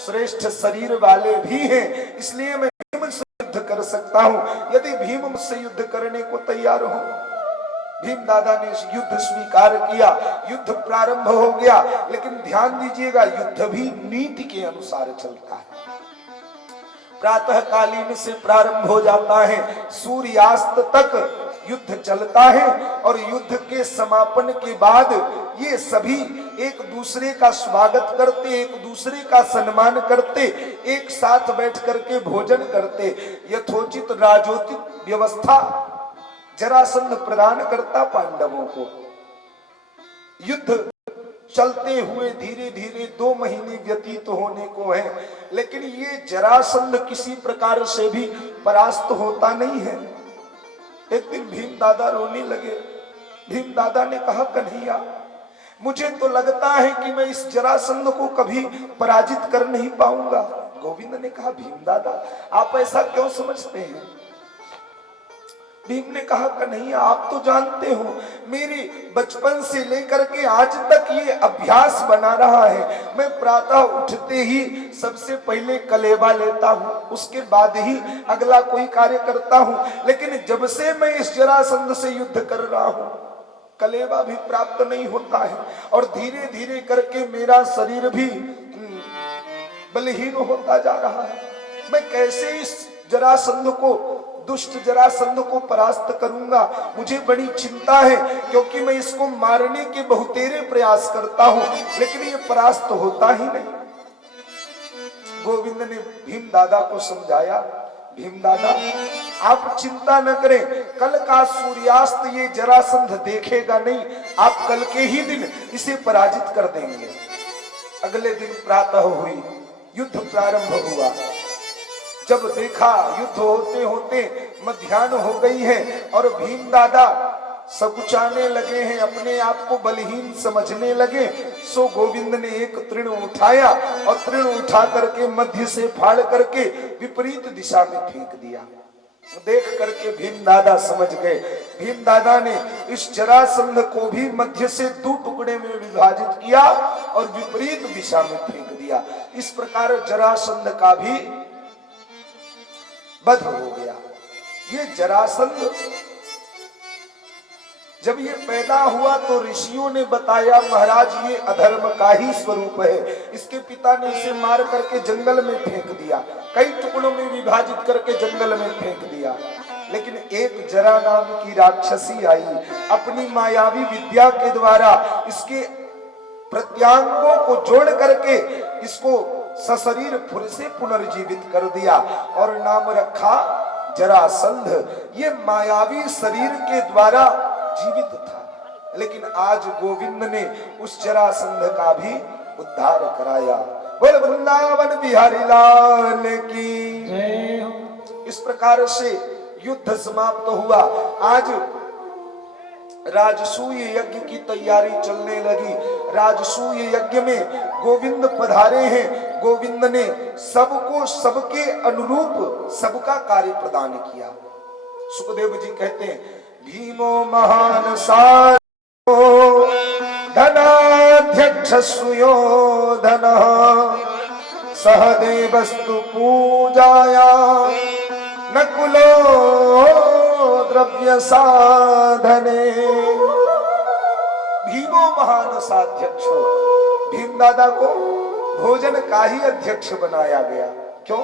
श्रेष्ठ शरीर वाले भी हैं, इसलिए मैं भीम से युद्ध कर सकता हूं। यदि भीम मुझसे युद्ध करने को तैयार हो। भीम दादा ने युद्ध स्वीकार किया, युद्ध प्रारंभ हो गया। लेकिन ध्यान दीजिएगा, युद्ध भी नीति के अनुसार चलता है। प्रातः कालीन से प्रारंभ हो जाता है, सूर्यास्त तक युद्ध चलता है और युद्ध के समापन के बाद ये सभी एक दूसरे का स्वागत करते, एक दूसरे का सम्मान करते, एक साथ बैठ करके भोजन करते। यथोचित राजोचित व्यवस्था जरासंध प्रदान करता पांडवों को। युद्ध चलते हुए धीरे धीरे 2 महीने व्यतीत होने को है, लेकिन ये जरासंध किसी प्रकार से भी परास्त होता नहीं है। एक दिन भीम दादा रोने लगे। भीम दादा ने कहा, कन्हैया मुझे तो लगता है कि मैं इस जरासंध को कभी पराजित कर नहीं पाऊंगा। गोविंद ने कहा, भीम दादा आप ऐसा क्यों समझते हैं? भीम ने कहा, कन्हैया आप तो जानते हो मेरे बचपन से लेकर के आज तक ये अभ्यास बना रहा है। मैं प्रातः उठते ही सबसे पहले कलेवा लेता हूँ, उसके बाद ही अगला कोई कार्य करता हूँ। लेकिन जब से मैं इस जरासंध से युद्ध कर रहा हूँ, कलेवा भी प्राप्त नहीं होता है और धीरे धीरे करके मेरा शरीर भी बलहीन होता जा रहा है। मैं कैसे इस जरासंध को, दुष्ट जरासंध को परास्त करूंगा? मुझे बड़ी चिंता है, क्योंकि मैं इसको मारने के बहुतेरे प्रयास करता हूं, लेकिन ये परास्त होता ही नहीं। गोविंद ने भीम दादा को समझाया, भीम दादा आप चिंता न करें, कल का सूर्यास्त ये जरासंध देखेगा नहीं, आप कल के ही दिन इसे पराजित कर देंगे। अगले दिन प्रातः हुई, युद्ध प्रारंभ हुआ। जब देखा युद्ध होते होते मध्याह्न हो गई है और भीम दादा सकुचाने लगे हैं, अपने आप को बलहीन समझने लगे, सो गोविंद ने एक तृण उठाया और तृण उठा करके मध्य से फाड़ करके विपरीत दिशा में फेंक दिया। देख करके भीम दादा समझ गए। भीम दादा ने इस जरासंध को भी मध्य से 2 टुकड़े में विभाजित किया और विपरीत दिशा में फेंक दिया। इस प्रकार जरासंध का भी वध हो गया। ये जरासंध जब ये पैदा हुआ तो ऋषियों ने बताया, महाराज ये अधर्म का ही स्वरूप है। इसके पिता ने इसे मार करके जंगल में फेंक दिया, कई टुकड़ों में विभाजित करके जंगल में फेंक दिया। लेकिन एक जरा नाम की राक्षसी आई, अपनी मायावी विद्या के द्वारा इसके प्रत्यांगों को जोड़ करके इसको सशरीर फिर से पुनर्जीवित कर दिया और नाम रखा जरासंध। ये मायावी शरीर के द्वारा जीवित था, लेकिन आज गोविंद ने उस जरासंध का भी उद्धार कराया। बोल वृंदावन बिहारी लाल की। इस प्रकार से युद्ध समाप्त हुआ। आज राजसूय यज्ञ की तैयारी चलने लगी। राजसूय यज्ञ में गोविंद पधारे हैं। गोविंद ने सबको सबके अनुरूप सबका कार्य प्रदान किया। सुखदेव जी कहते हैं, भीमो महान सारो धनाध्यक्ष सुयोधन सहदेवस्तु पूजाया नकुलो द्रव्य साधने। भीमो महान साध्यक्षो, भीम दादा को भोजन का ही अध्यक्ष बनाया गया। क्यों?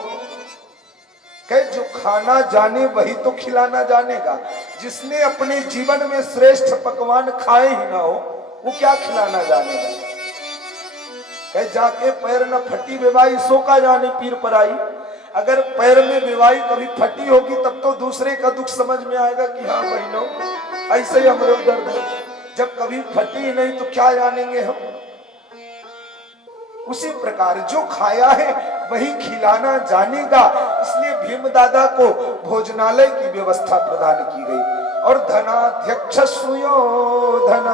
कहे जो खाना जाने वही तो खिलाना जानेगा। जिसने अपने जीवन में श्रेष्ठ पकवान खाए ही ना हो, वो क्या खिलाना जानेगा? कहे जाके पैर न फटी बेवाई सो का जाने पीर पराई। अगर पैर में बेवाई कभी फटी होगी तब तो दूसरे का दुख समझ में आएगा कि हाँ बहनों ऐसे ही हमारे दर्द है। जब कभी फटी ही नहीं तो क्या जानेंगे हम। उसी प्रकार जो खाया है वही खिलाना जानेगा। इसलिए भीम दादा को भोजनालय की व्यवस्था प्रदान की गई। और धनाध्यक्ष सुयोधन,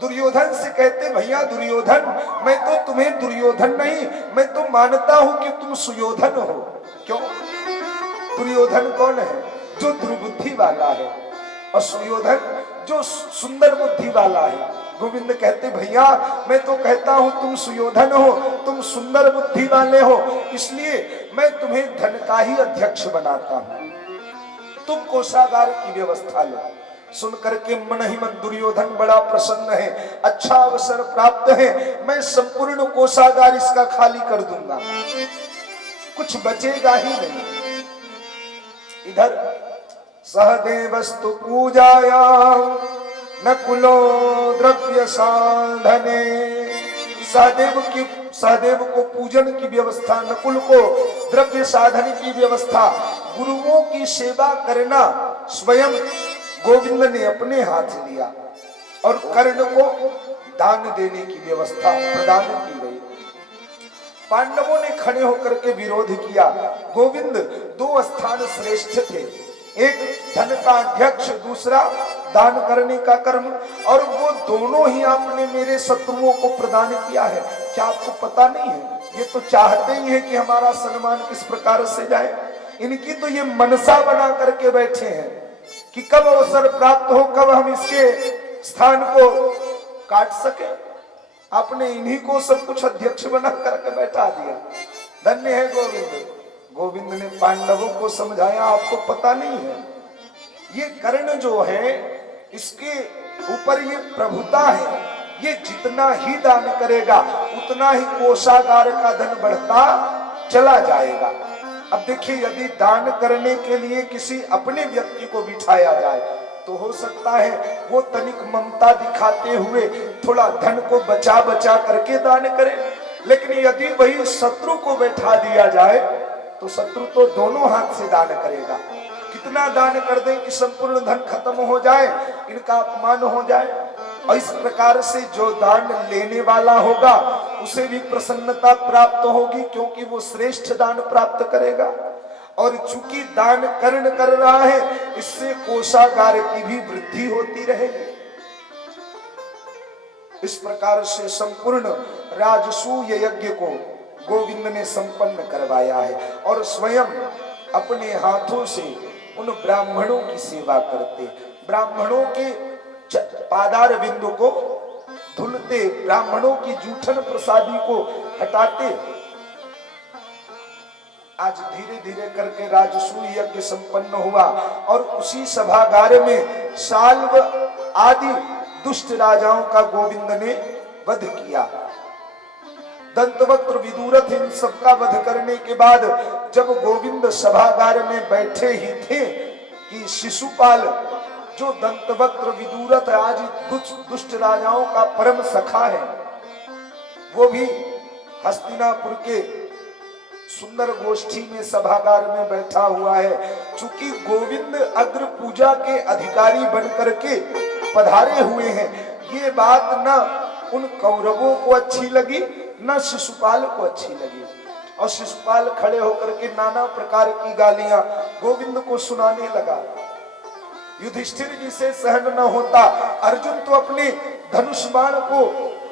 दुर्योधन से कहते, भैया दुर्योधन, मैं तो तुम्हें दुर्योधन नहीं, मैं तो मानता हूं कि तुम सुयोधन हो। क्यों? दुर्योधन कौन है? जो दुर्बुद्धि वाला है। और सुयोधन जो सुंदर बुद्धि वाला है। गोविंद कहते भैया मैं तो कहता हूं तुम सुयोधन हो, तुम सुंदर बुद्धि वाले हो, इसलिए मैं तुम्हें धन का ही अध्यक्ष बनाता हूं, तुम कोषागार की व्यवस्था लो। सुन करके मन ही मन दुर्योधन बड़ा प्रसन्न है, अच्छा अवसर प्राप्त है, मैं संपूर्ण कोषागार इसका खाली कर दूंगा, कुछ बचेगा ही नहीं। इधर सहदेवस्तु पूजायां नकुलो द्रव्य साधने, सहदेव को पूजन की व्यवस्था, नकुल को द्रव्य साधन की व्यवस्था, गुरुओं की सेवा करना स्वयं गोविंद ने अपने हाथ लिया और कर्ण को दान देने की व्यवस्था प्रदान की गई। पांडवों ने खड़े होकर के विरोध किया। गोविंद दो स्थान श्रेष्ठ थे, एक धन का अध्यक्ष, दूसरा दान करने का कर्म, और वो दोनों ही आपने मेरे शत्रुओं को प्रदान किया है। क्या आपको पता नहीं है? ये तो चाहते ही है कि हमारा सम्मान किस प्रकार से जाए। इनकी तो ये मनसा बना करके बैठे हैं कि कब अवसर प्राप्त हो, कब हम इसके स्थान को काट सके। आपने इन्हीं को सब कुछ अध्यक्ष बना करके बैठा दिया। धन्य है गोविंद। गोविंद ने पांडवों को समझाया आपको पता नहीं है, ये कर्ण जो है इसके ऊपर ये प्रभुता है, ये जितना ही दान करेगा उतना ही कोषागार का धन बढ़ता चला जाएगा। अब देखिए यदि दान करने के लिए किसी अपने व्यक्ति को बिठाया जाए तो हो सकता है वो तनिक ममता दिखाते हुए थोड़ा धन को बचा बचा करके दान करे, लेकिन यदि वही शत्रु को बैठा दिया जाए तो शत्रु तो दोनों हाथ से दान करेगा। कितना दान कर दें कि संपूर्ण धन खत्म हो जाए, इनका अपमान हो जाए। और इस प्रकार से जो दान लेने वाला होगा उसे भी प्रसन्नता प्राप्त होगी, क्योंकि वो श्रेष्ठ दान प्राप्त करेगा। और चूंकि दान कर्ण कर रहा है, इससे कोषागार की भी वृद्धि होती रहेगी। इस प्रकार से संपूर्ण राजसूय यज्ञ को गोविंद ने संपन्न करवाया है और स्वयं अपने हाथों से उन ब्राह्मणों की सेवा करते, ब्राह्मणों के पादार बिंदु को धुलते, ब्राह्मणों की जूठन प्रसादी को हटाते। आज धीरे धीरे करके राजसूय यज्ञ संपन्न हुआ और उसी सभागार में साल्व आदि दुष्ट राजाओं का गोविंद ने वध किया। दंतवक्त्र विदुरथ इन सबका वध करने के बाद जब गोविंद सभागार में बैठे ही थे कि शिशुपाल जो दंतवक्त्र विदुरथ आज दुष्ट राजाओं का परम सखा है, वो भी हस्तिनापुर के सुंदर गोष्ठी में सभागार में बैठा हुआ है। चूंकि गोविंद अग्र पूजा के अधिकारी बनकर के पधारे हुए हैं, ये बात न उन कौरवों को अच्छी लगी न शिशुपाल को अच्छी लगी, और शिशुपाल खड़े होकर के नाना प्रकार की गालियां गोविंद को सुनाने लगा। युधिष्ठिर जी से सहन न होता, अर्जुन तो अपने धनुष बाण को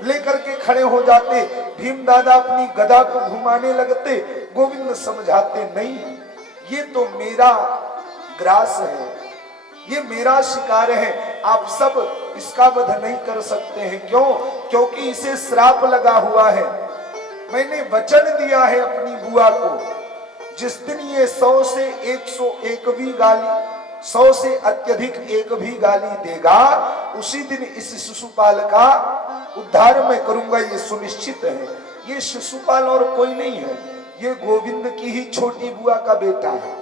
लेकर के खड़े हो जाते, भीम दादा अपनी गदा को घुमाने लगते। गोविंद समझाते नहीं, ये तो मेरा ग्रास है, ये मेरा शिकार है, आप सब इसका वध नहीं कर सकते हैं। क्यों? क्योंकि इसे श्राप लगा हुआ है। मैंने वचन दिया है अपनी बुआ को, जिस दिन ये 100 से 101वीं गाली, 100 से अत्यधिक एक भी गाली देगा, उसी दिन इस शिशुपाल का उद्धार मैं करूंगा, ये सुनिश्चित है। ये शिशुपाल और कोई नहीं है, ये गोविंद की ही छोटी बुआ का बेटा है।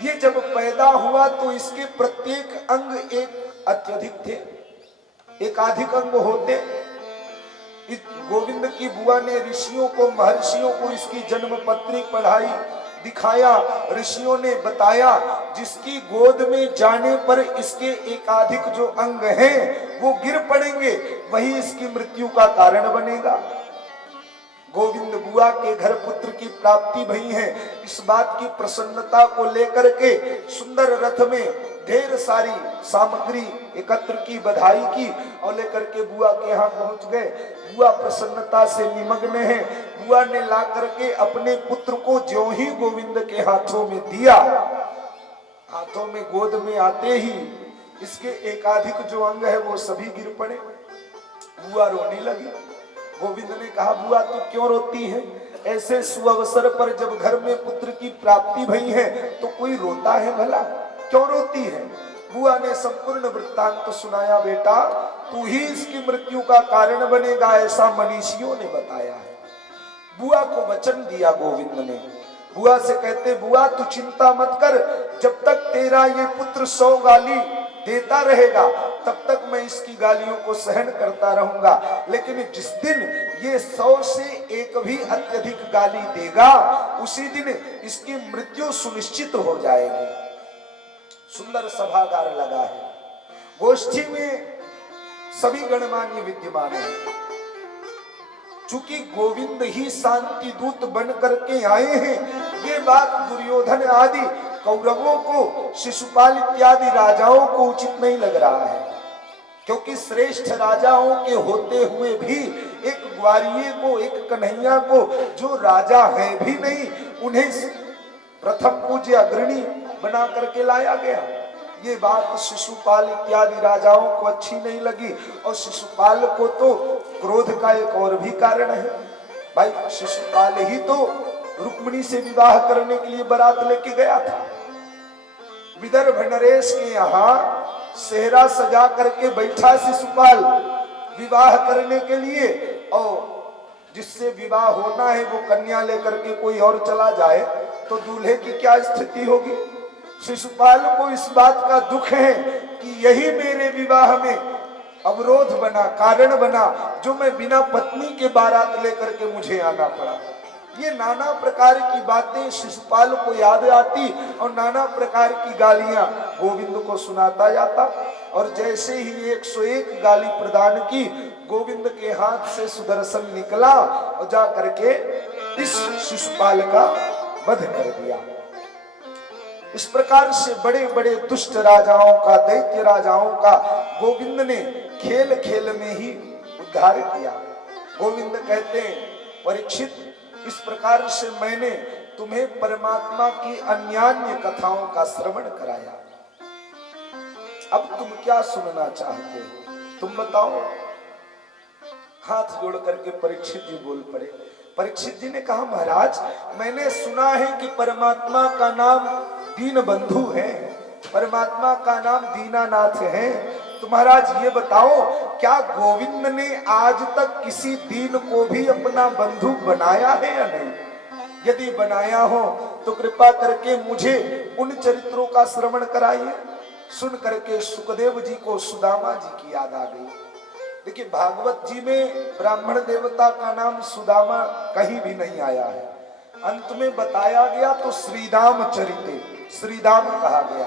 ये जब पैदा हुआ तो इसके प्रत्येक अंग एक अत्यधिक थे, एकाधिक अंग होते। इस गोविंद की बुआ ने ऋषियों को, महर्षियों को इसकी जन्म पत्री पढ़ाई, दिखाया। ऋषियों ने बताया जिसकी गोद में जाने पर इसके एकाधिक जो अंग हैं वो गिर पड़ेंगे, वही इसकी मृत्यु का कारण बनेगा। गोविंद बुआ के घर पुत्र की प्राप्ति भई है, इस बात की प्रसन्नता को लेकर के सुंदर रथ में ढेर सारी सामग्री एकत्र की, बधाई की और लेकर के बुआ के यहाँ पहुंच गए। बुआ प्रसन्नता से निमग्न है। बुआ ने ला करके अपने पुत्र को ज्यों ही गोविंद के हाथों में दिया, हाथों में गोद में आते ही इसके एकाधिक जो अंग है वो सभी गिर पड़े। बुआ रोने लगी। गोविंद ने कहा, बुआ तू क्यों रोती है? ऐसे सुअवसर पर जब घर में पुत्र की प्राप्ति भई है तो कोई रोता है भला? क्यों रोती है? बुआ ने संपूर्ण वृत्तांत सुनाया। बेटा, तू ही इसकी मृत्यु का कारण बनेगा, ऐसा मनीषियों ने बताया है। बुआ को वचन दिया गोविंद ने। बुआ से कहते, बुआ तू चिंता मत कर, जब तक तेरा ये पुत्र 100 गाली देता रहेगा तब तक मैं इसकी गालियों को सहन करता रहूंगा, लेकिन जिस दिन ये 100 से एक भी अत्यधिक गाली देगा उसी दिन इसकी मृत्यु सुनिश्चित हो जाएगी। सुंदर सभागार लगा है। गोष्ठी में सभी गणमान्य विद्यमान है। चूंकि गोविंद ही शांति दूत बन करके आए हैं, ये बात दुर्योधन आदि कौरवों को, शिशुपाल इत्यादि राजाओं को उचित नहीं लग रहा है, क्योंकि श्रेष्ठ राजाओं के होते हुए भी एक ग्वारिये को, एक कन्हैया को जो राजा है भी नहीं, उन्हें प्रथम पूज्य अग्रणी बना करके लाया गया। ये बात शिशुपाल इत्यादि राजाओं को अच्छी नहीं लगी और शिशुपाल को तो क्रोध का एक और भी कारण है। भाई, शिशुपाल ही तो रुक्मिणी से विवाह करने के लिए बारात लेके गया था। विदर्भ नरेश के यहाँ सेहरा सजा करके बैठा शिशुपाल विवाह करने के लिए, और जिससे विवाह होना है वो कन्या लेकर के कोई और चला जाए तो दूल्हे की क्या स्थिति होगी। शिशुपाल को इस बात का दुख है कि यही मेरे विवाह में अवरोध बना, कारण बना, जो मैं बिना पत्नी के बारात लेकर के मुझे आना पड़ा। ये नाना प्रकार की बातें शिशुपाल को याद आती और नाना प्रकार की गालियां गोविंद को सुनाता जाता। और जैसे ही 101 गाली प्रदान की, गोविंद के हाथ से सुदर्शन निकला और जा करके इस शिशुपाल का वध कर दिया। इस प्रकार से बड़े बड़े दुष्ट राजाओं का, दैत्य राजाओं का गोविंद ने खेल खेल में ही उद्धार किया। गोविंद कहते हैं, परीक्षित, इस प्रकार से मैंने तुम्हें परमात्मा की अन्यान्य कथाओं का श्रवण कराया। अब तुम क्या सुनना चाहते हो, तुम बताओ। हाथ जोड़ करके परीक्षित जी बोल पड़े। परीक्षित जी ने कहा, महाराज, मैंने सुना है कि परमात्मा का नाम दीन बंधु है, परमात्मा का नाम दीनानाथ है। तो महाराज ये बताओ, क्या गोविंद ने आज तक किसी दीन को भी अपना बंधु बनाया है या नहीं? यदि बनाया हो तो कृपा करके मुझे उन चरित्रों का श्रवण कराइए। सुन करके सुखदेव जी को सुदामा जी की याद आ गई। देखिए, भागवत जी में ब्राह्मण देवता का नाम सुदामा कहीं भी नहीं आया है। अंत में बताया गया तो श्रीदाम चरिते श्रीदाम कहा गया।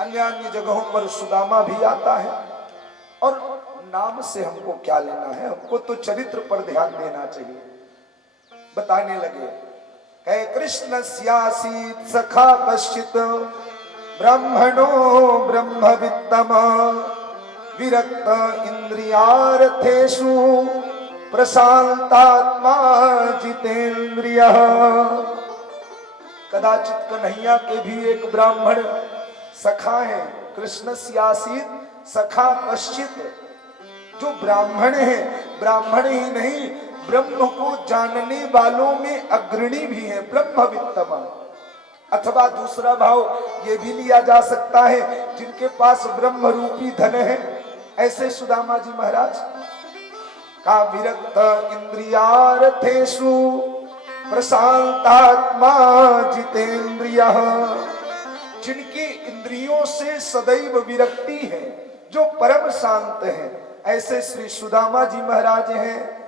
अन्य अन्य जगहों पर सुदामा भी आता है। और नाम से हमको क्या लेना है, हमको तो चरित्र पर ध्यान देना चाहिए। बताने लगे, कहे कृष्ण स्यासीत सखा कश्चित ब्राह्मणो ब्रह्मवित्तम विरक्त इंद्रियार्थेषु प्रशांतात्मा जितेंद्रियः। कदाचित कन्हैया के भी एक ब्राह्मण सखा है। कृष्ण स्यासीत सखा कश्चित, जो ब्राह्मण है, ब्राह्मण ही नहीं ब्रह्म को जानने वालों में अग्रणी भी है, ब्रह्मवित्तम। अथवा दूसरा भाव ये भी लिया जा सकता है, जिनके पास ब्रह्म रूपी धन है, ऐसे सुदामा जी महाराज का विरक्त इंद्रियार्थेषु प्रशांतात्मा जितेंद्रियः, जिनकी इंद्रियों से सदैव विरक्ति है, जो परम शांत है, ऐसे श्री सुदामा जी महाराज हैं।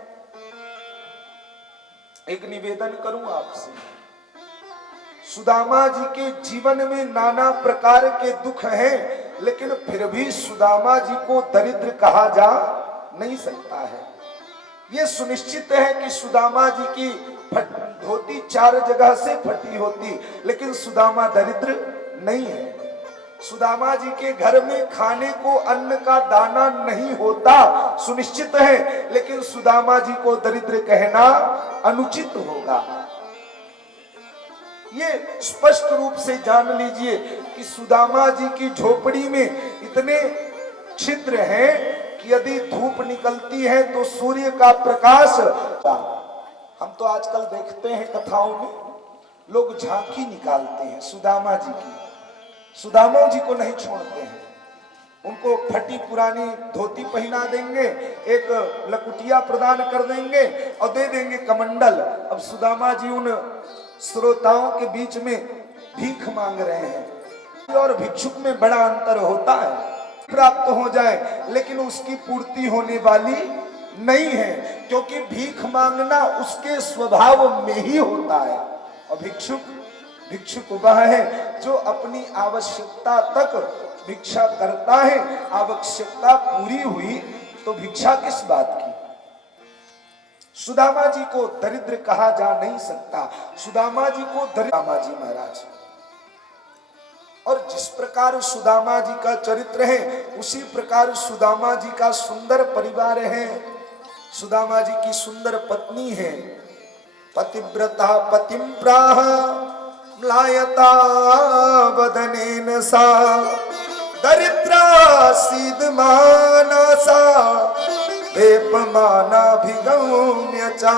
एक निवेदन करूं आपसे, सुदामा जी के जीवन में नाना प्रकार के दुख हैं, लेकिन फिर भी सुदामा जी को दरिद्र कहा जा नहीं सकता है। ये सुनिश्चित है कि सुदामा जी की धोती 4 जगह से फटी होती, लेकिन सुदामा दरिद्र नहीं है। सुदामा जी के घर में खाने को अन्न का दाना नहीं होता, सुनिश्चित है, लेकिन सुदामा जी को दरिद्र कहना अनुचित होगा। ये स्पष्ट रूप से जान लीजिए कि सुदामा जी की झोपड़ी में इतने छिद्र हैं कि यदि धूप निकलती है तो सूर्य का प्रकाश, हम तो आजकल देखते हैं कथाओं में लोग झांकी निकालते हैं सुदामा जी की, सुदामा जी को नहीं छोड़ते हैं। उनको फटी पुरानी धोती पहना देंगे, एक लकुटिया प्रदान कर देंगे और दे देंगे कमंडल। अब सुदामा जी उन श्रोताओं के बीच में भीख मांग रहे हैं और भिक्षुक में बड़ा अंतर होता है। प्राप्त हो जाए लेकिन उसकी पूर्ति होने वाली नहीं है, क्योंकि भीख मांगना उसके स्वभाव में ही होता है। और भिक्षुक वह है जो अपनी आवश्यकता तक भिक्षा करता है, आवश्यकता पूरी हुई तो भिक्षा किस बात की। सुदामा जी को दरिद्र कहा जा नहीं सकता, सुदामा जी को सुदामा जी महाराज। और जिस प्रकार सुदामा जी का चरित्र है उसी प्रकार सुदामा जी का सुंदर परिवार है। सुदामा जी की सुंदर पत्नी है, पतिव्रता पतिम प्राह म्लायता वदनेन सा दरिद्रा सीदमाना सा वेपमानाभिगम्य चा।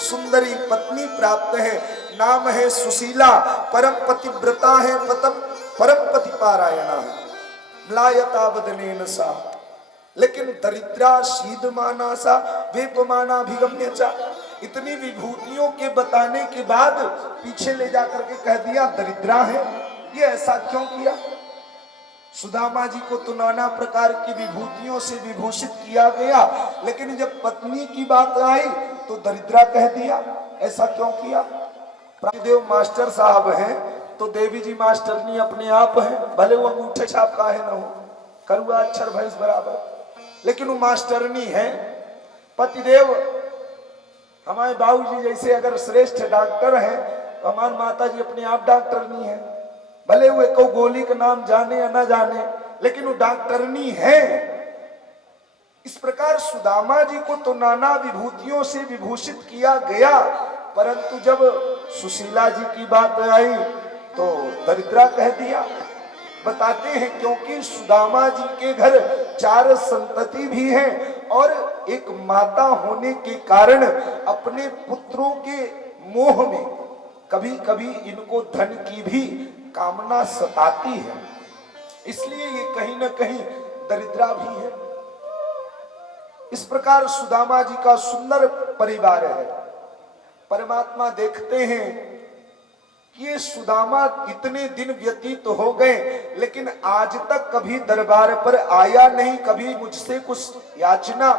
सुंदरी पत्नी प्राप्त है, नाम है सुशीला, परम पतिव्रता है, परम पतिपारायणा है, म्लायता वदनेन सा। लेकिन दरिद्रा शीदमाना सा वेपमानाभिगम्य चा। इतनी विभूतियों के बताने के बाद पीछे ले जाकर के कह दिया दरिद्रा है। ये ऐसा क्यों किया? सुदामा जी को तो नाना प्रकार की विभूतियों से विभूषित किया गया, लेकिन जब पत्नी की बात आई तो दरिद्रा कह दिया। ऐसा क्यों किया? देव मास्टर साहब हैं तो देवी जी मास्टरनी अपने आप है, भले वो अंगूठे छाप का है न हो, करुआ अक्षर भैंस बराबर, लेकिन वो मास्टरनी है। पतिदेव हमारे बाबूजी जैसे अगर श्रेष्ठ डॉक्टर हैं तो हमारी माता जी अपने आप डॉक्टरनी है, भले वो एक गोली का नाम जाने या ना जाने, लेकिन वो डॉक्टरनी है। इस प्रकार सुदामा जी को तो नाना विभूतियों से विभूषित किया गया, परंतु जब सुशीला जी की बात आई तो दरिद्रा कह दिया। बताते हैं क्योंकि सुदामा जी के घर 4 संतति भी हैं और एक माता होने के कारण अपने पुत्रों के मोह में कभी कभी इनको धन की भी कामना सताती है, इसलिए ये कहीं न कहीं दरिद्रा भी है। इस प्रकार सुदामा जी का सुंदर परिवार है। परमात्मा देखते हैं कि ये सुदामा इतने दिन व्यतीत हो गए लेकिन आज तक कभी दरबार पर आया नहीं, कभी मुझसे कुछ याचना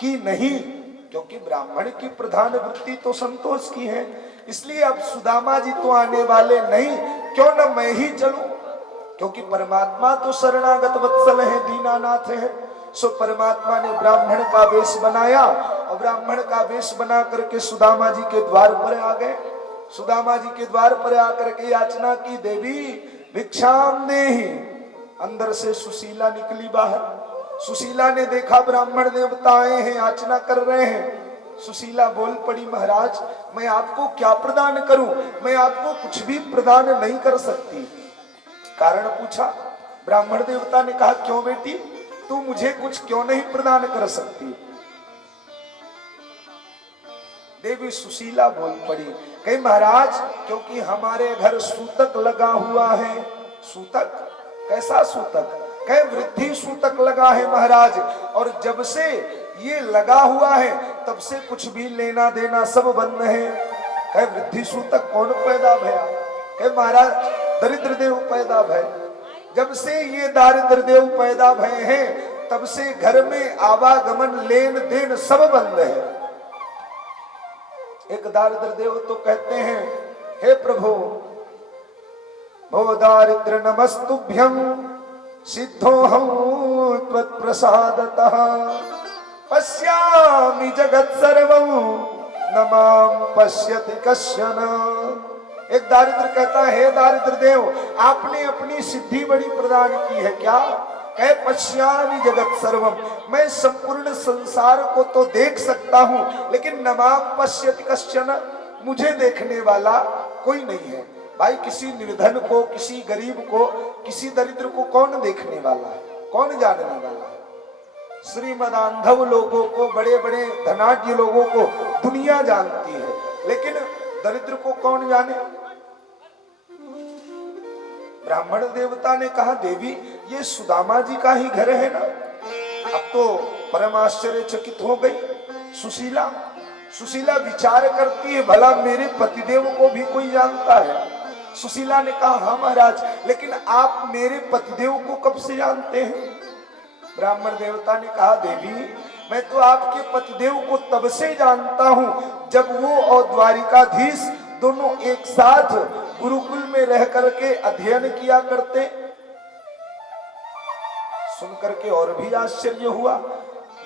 की नहीं, क्योंकि ब्राह्मण की प्रधान वृत्ति तो संतोष की है। इसलिए अब सुदामा जी तो आने वाले नहीं, क्यों न मैं ही चलूं, क्योंकि परमात्मा तो शरणागत वत्सल है, दीनानाथ है। सो परमात्मा ने ब्राह्मण का वेश बनाया और ब्राह्मण का वेश बना करके सुदामा जी के द्वार पर आ गए। सुदामा जी के द्वार पर आकर के याचना की, देवी भिक्षाम देहि। अंदर से सुशीला निकली बाहर। सुशीला ने देखा ब्राह्मण देवता आए हैं, याचना कर रहे हैं। सुशीला बोल पड़ी, महाराज मैं आपको क्या प्रदान करूं? मैं आपको कुछ भी प्रदान नहीं कर सकती। कारण पूछा। ब्राह्मण देवता ने कहा, क्यों बेटी, तू मुझे कुछ क्यों नहीं प्रदान कर सकती? देवी सुशीला बोल पड़ी, कही महाराज क्योंकि हमारे घर सूतक लगा हुआ है। सूतक? कैसा सूतक? कहे वृद्धि सूतक लगा है महाराज, और जब से ये लगा हुआ है तब से कुछ भी लेना देना सब बंद है। कहे वृद्धि सूतक कौन पैदा भया? कहे महाराज दरिद्र देव पैदा भय। जब से ये दारिद्र देव पैदा भय हैं तब से घर में आवागमन लेन देन सब बंद है। एक दारिद्र देव तो कहते हैं, हे प्रभु भो दारिद्र नमस्तुभ्यं सिद्धो हम त्वत्प्रसादतः पश्यामि जगत सर्वं न मां पश्यति कश्चन। एक दारिद्र कहता है, दारिद्र देव आपने अपनी सिद्धि बड़ी प्रदान की है क्या? कहे पश्यामि जगत सर्वम, मैं संपूर्ण संसार को तो देख सकता हूं, लेकिन न मां पश्यति कश्चन, मुझे देखने वाला कोई नहीं है। भाई किसी निर्धन को, किसी गरीब को, किसी दरिद्र को कौन देखने वाला है, कौन जानने वाला है? श्रीमदांधव लोगों को, बड़े बड़े धनाढ्य लोगों को दुनिया जानती है, लेकिन दरिद्र को कौन जाने? ब्राह्मण देवता ने कहा देवी ये सुदामा जी का ही घर है ना? अब तो परम आश्चर्यचकित हो गई सुशीला। सुशीला विचार करती है भला मेरे पतिदेव को भी कोई जानता है? सुशीला ने कहा हाँ महाराज, लेकिन आप मेरे पतिदेव को कब से जानते हैं? ब्राह्मण देवता ने कहा देवी मैं तो आपके पतिदेव को तब से जानता हूं जब वो और द्वारिकाधीश दोनों एक साथ गुरुकुल में रह करके अध्ययन किया करते। सुन करके और भी आश्चर्य हुआ,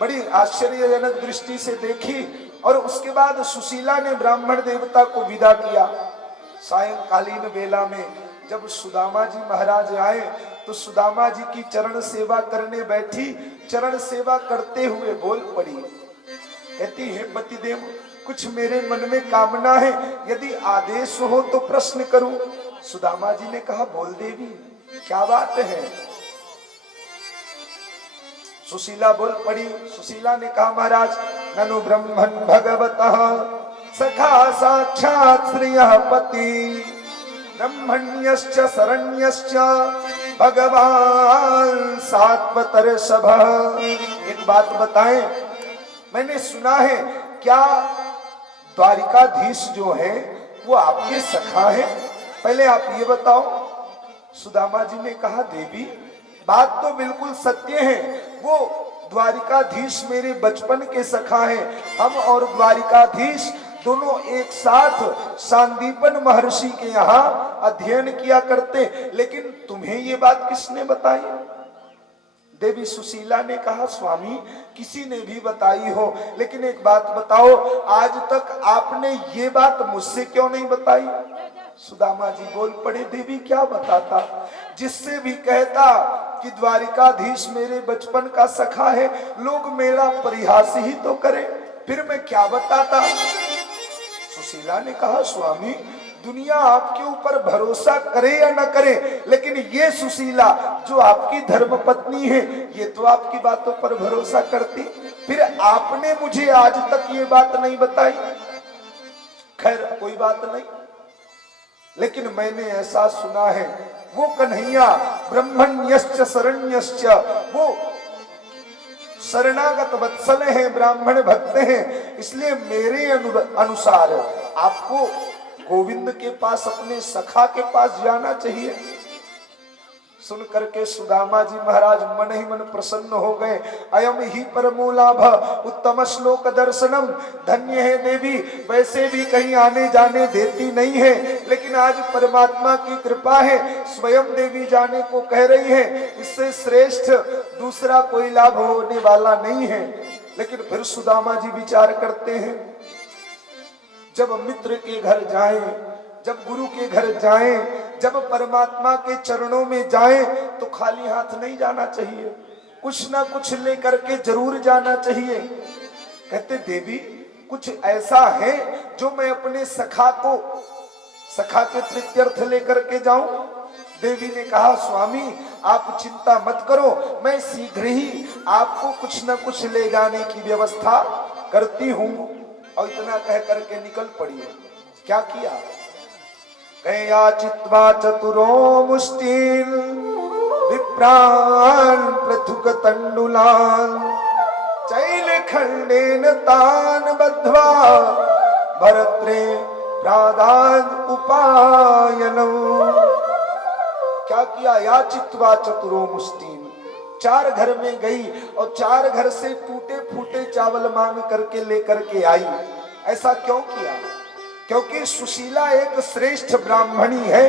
बड़ी आश्चर्यजनक दृष्टि से देखी, और उसके बाद सुशीला ने ब्राह्मण देवता को विदा किया। सायंकालीन बेला में जब सुदामा जी महाराज आए तो सुदामा जी की चरण सेवा करने बैठी, चरण सेवा करते हुए बोल पड़ी, कहती है पतिदेव कुछ मेरे मन में कामना है, यदि आदेश हो तो प्रश्न करूं। सुदामा जी ने कहा बोल देवी क्या बात है? सुशीला बोल पड़ी। सुशीला ने कहा महाराज ननु ब्रह्मन् भगवतः सखा साक्षात् श्रियः पति ब्रह्मण्यश्च शरण्यश्च भगवान सात्वतर सभा। एक बात बताएं, मैंने सुना है क्या द्वारिकाधीश जो है वो आपके सखा है? पहले आप ये बताओ। सुदामा जी ने कहा देवी बात तो बिल्कुल सत्य है, वो द्वारिकाधीश मेरे बचपन के सखा है। हम और द्वारिकाधीश दोनों एक साथ सांदीपन महर्षि के यहाँ अध्ययन किया करते, लेकिन तुम्हें ये बात किसने बताई? देवी सुशीला ने कहा स्वामी किसी ने भी बताई हो, लेकिन एक बात बताओ आज तक आपने ये बात मुझसे क्यों नहीं बताई? सुदामा जी बोल पड़े देवी क्या बताता, जिससे भी कहता कि द्वारिकाधीश मेरे बचपन का सखा है, लोग मेरा परिहास ही तो करें, फिर मैं क्या बताता। सुशीला ने कहा स्वामी दुनिया आपके ऊपर भरोसा करे या न करे, लेकिन ये सुशीला जो आपकी धर्मपत्नी है ये तो आपकी बातों पर भरोसा करती, फिर आपने मुझे आज तक ये बात नहीं बताई। खैर कोई बात नहीं, लेकिन मैंने ऐसा सुना है वो कन्हैया ब्रह्मण्यश्च शरण्यश्च, वो शरणागत वत्सल हैं, ब्राह्मण भक्त हैं, इसलिए मेरे अनुसार आपको गोविंद के पास, अपने सखा के पास जाना चाहिए। सुन करके सुदामा जी महाराज मन ही मन प्रसन्न हो गए। अयम ही परमो लाभ उत्तम श्लोक दर्शनम, धन्य है देवी, वैसे भी कहीं आने जाने देती नहीं है, लेकिन आज परमात्मा की कृपा है, स्वयं देवी जाने को कह रही है, इससे श्रेष्ठ दूसरा कोई लाभ होने वाला नहीं है। लेकिन फिर सुदामा जी विचार करते हैं जब मित्र के घर जाएं, जब गुरु के घर जाएं, जब परमात्मा के चरणों में जाएं, तो खाली हाथ नहीं जाना चाहिए, कुछ ना कुछ लेकर के जरूर जाना चाहिए। कहते देवी कुछ ऐसा है जो मैं अपने सखा के प्रीत्यर्थ लेकर के जाऊं? देवी ने कहा स्वामी आप चिंता मत करो, मैं शीघ्र ही आपको कुछ न कुछ ले जाने की व्यवस्था करती हूं। और इतना कह करके निकल पड़ी। क्या किया? याचित्वा चतुरो मुष्टिन विप्रान पृथुक तंडुलान चैल खंडेन तान बद्ध्वा भरत्रे प्रादान उपायनम। क्या किया? याचित्वा चतुरो मुष्टिन, 4 घर में गई और 4 घर से टूटे फूटे चावल मांग करके लेकर के आई। ऐसा क्यों किया? क्योंकि सुशीला एक श्रेष्ठ ब्राह्मणी है।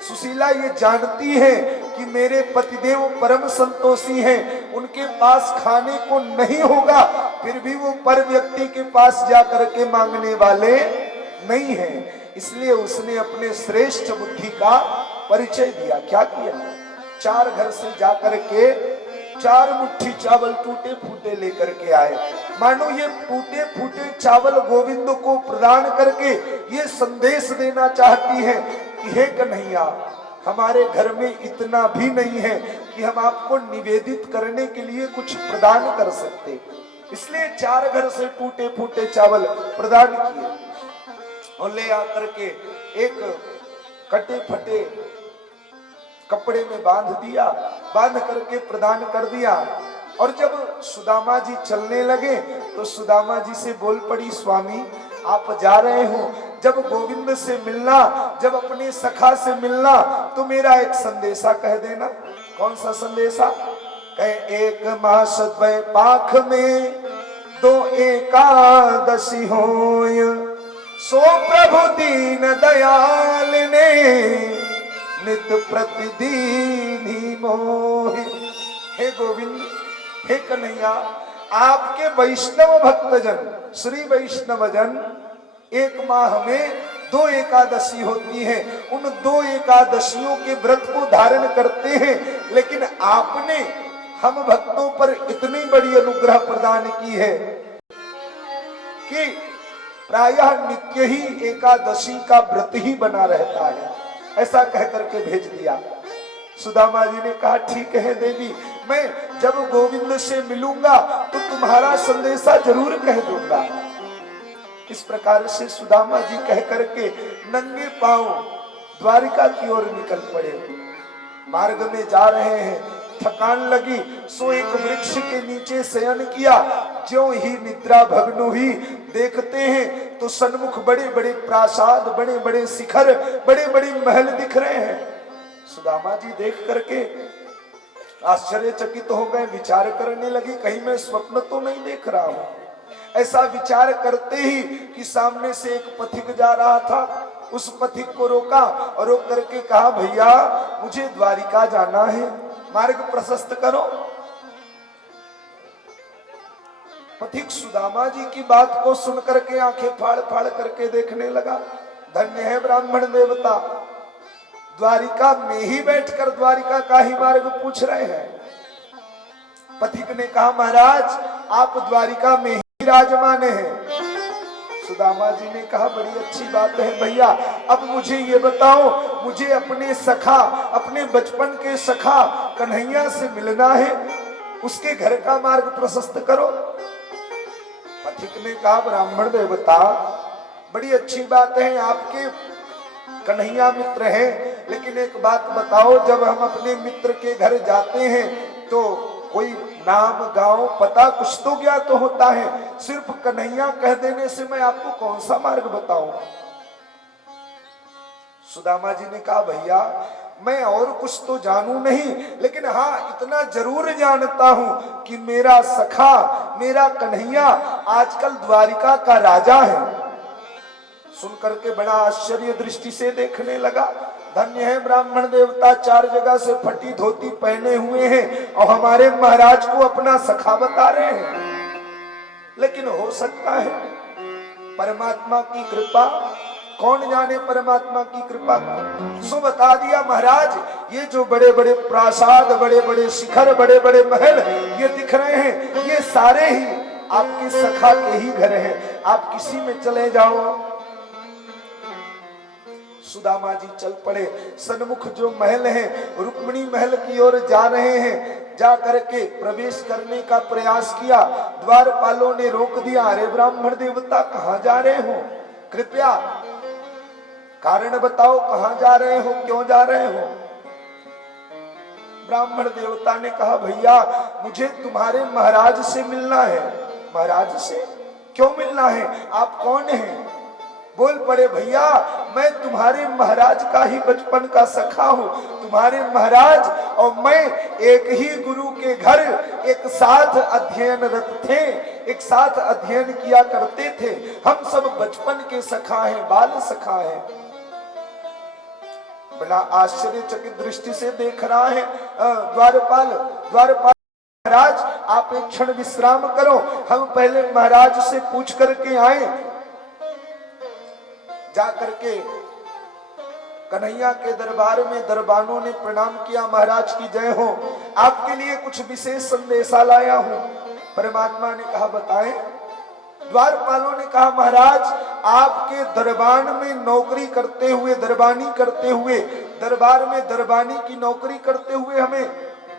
सुशीला ये जानती है कि मेरे पतिदेव परम संतोषी हैं, उनके पास खाने को नहीं होगा फिर भी वो पर व्यक्ति के पास जाकर के मांगने वाले नहीं है। इसलिए उसने अपने श्रेष्ठ बुद्धि का परिचय दिया। क्या किया? 4 घर से जाकर के 4 मुट्ठी चावल टूटे फूटे लेकर के आए। मानो ये टूटे फूटे चावल गोविंद को प्रदान करके ये संदेश देना चाहती है कि हे कन्हैया, हमारे घर में इतना भी नहीं है कि हम आपको निवेदित करने के लिए कुछ प्रदान कर सकते। इसलिए 4 घर से टूटे फूटे चावल प्रदान किए और ले आकर के एक कटे फटे कपड़े में बांध दिया, बांध करके प्रदान कर दिया। और जब सुदामा जी चलने लगे तो सुदामा जी से बोल पड़ी, स्वामी आप जा रहे हो, जब गोविंद से मिलना, जब अपने सखा से मिलना तो मेरा एक संदेशा कह देना। कौन सा संदेशा? कहे 1 मास द्वय पाख में 2 एकादशी होय, सो प्रभु दीन दयाल ने नित प्रतिदीन ही मोहि। हे गोविंद, हे कन्हैया, आपके वैष्णव भक्तजन, श्री वैष्णवजन 1 माह में 2 एकादशी होती है, उन 2 एकादशियों के व्रत को धारण करते हैं। लेकिन आपने हम भक्तों पर इतनी बड़ी अनुग्रह प्रदान की है कि प्रायः नित्य ही एकादशी का व्रत ही बना रहता है। ऐसा कह करके भेज दिया। सुदामा जी ने कहा, ठीक है देवी, मैं जब गोविंद से मिलूंगा तो तुम्हारा संदेशा जरूर कह दूंगा। इस प्रकार से सुदामा जी कह करके नंगे पांव द्वारिका की ओर निकल पड़े। मार्ग में जा रहे हैं, थकान लगी, सो एक वृक्ष के नीचे शयन किया। ज्यों ही निद्रा भग्न हुई, देखते हैं तो सन्मुख बड़े बड़े प्रासाद, बड़े बड़े शिखर, बड़े बड़े महल दिख रहे हैं। सुदामा जी देख करके आश्चर्यचकित हो गए, विचार करने लगे, कहीं मैं स्वप्न तो नहीं देख रहा हूं। ऐसा विचार करते ही कि सामने से एक पथिक जा रहा था, उस पथिक को रोका और रोक करके कहा, भैया मुझे द्वारिका जाना है, मार्ग प्रशस्त करो। पथिक सुदामा जी की बात को सुन करके आंखें फाड़ फाड़ करके देखने लगा। धन्य है ब्राह्मण देवता, द्वारिका में ही बैठकर द्वारिका का ही मार्ग पूछ रहे हैं। पथिक ने कहा, महाराज आप द्वारिका में ही विराजमान हैं। सुदामा जी ने कहा, बड़ी अच्छी बात है भैया, अब मुझे ये बताओ, मुझे अपने सखा, अपने बचपन के सखा कन्हैया से मिलना है, उसके घर का मार्ग प्रशस्त करो। पथिक ने कहा, ब्राह्मण देवता बड़ी अच्छी बात है, आपके कन्हैया मित्र हैं, लेकिन एक बात बताओ, जब हम अपने मित्र के घर जाते हैं तो कोई नाम गांव पता कुछ तो ज्ञात तो होता है, सिर्फ कन्हैया कह देने से मैं आपको कौन सा मार्ग बताऊं। सुदामा जी ने कहा, भैया मैं और कुछ तो जानू नहीं, लेकिन हाँ इतना जरूर जानता हूं कि मेरा सखा, मेरा कन्हैया आजकल द्वारिका का राजा है। सुन करके बड़ा आश्चर्य दृष्टि से देखने लगा। धन्य है ब्राह्मण देवता, 4 जगह से फटी धोती पहने हुए हैं और हमारे महाराज को अपना सखा बता रहे हैं। लेकिन हो सकता है परमात्मा की कृपा, कौन जाने परमात्मा की कृपा। सो बता दिया, महाराज ये जो बड़े बड़े प्रासाद, बड़े बड़े शिखर, बड़े बड़े महल ये दिख रहे हैं, ये सारे ही आपके सखा के ही घर हैं, आप किसी में चले जाओ। सुदामा जी चल पड़े। सन्मुख जो महल है, रुक्मिणी महल की ओर जा रहे हैं। जा करके प्रवेश करने का प्रयास किया, द्वारपालों ने रोक दिया। अरे ब्राह्मण देवता कहाँ जा रहे हो, कृपया कारण बताओ, कहाँ जा रहे हो, क्यों जा रहे हो। ब्राह्मण देवता ने कहा, भैया मुझे तुम्हारे महाराज से मिलना है। महाराज से क्यों मिलना है, आप कौन हैं। बोल पड़े, भैया मैं तुम्हारे महाराज का ही बचपन का सखा हूँ। तुम्हारे महाराज और मैं एक ही गुरु के घर एक साथ अध्ययनरत थे, एक साथ अध्ययन किया करते थे। हम सब बचपन के सखा हैं, बाल सखा हैं। बड़ा आश्चर्यचकित दृष्टि से देख रहा है द्वारपाल। महाराज आप एक क्षण विश्राम करो, हम पहले महाराज से पूछ करके आए। जा करके कन्हैया के दरबार में दरबानों ने प्रणाम किया, महाराज की जय हो, आपके लिए कुछ विशेष संदेशा लाया हूं। परमात्मा ने कहा बताएं। द्वारपालों ने कहा महाराज आपके दरबार में नौकरी करते हुए, दरबानी करते हुए, दरबार में दरबानी की नौकरी करते हुए हमें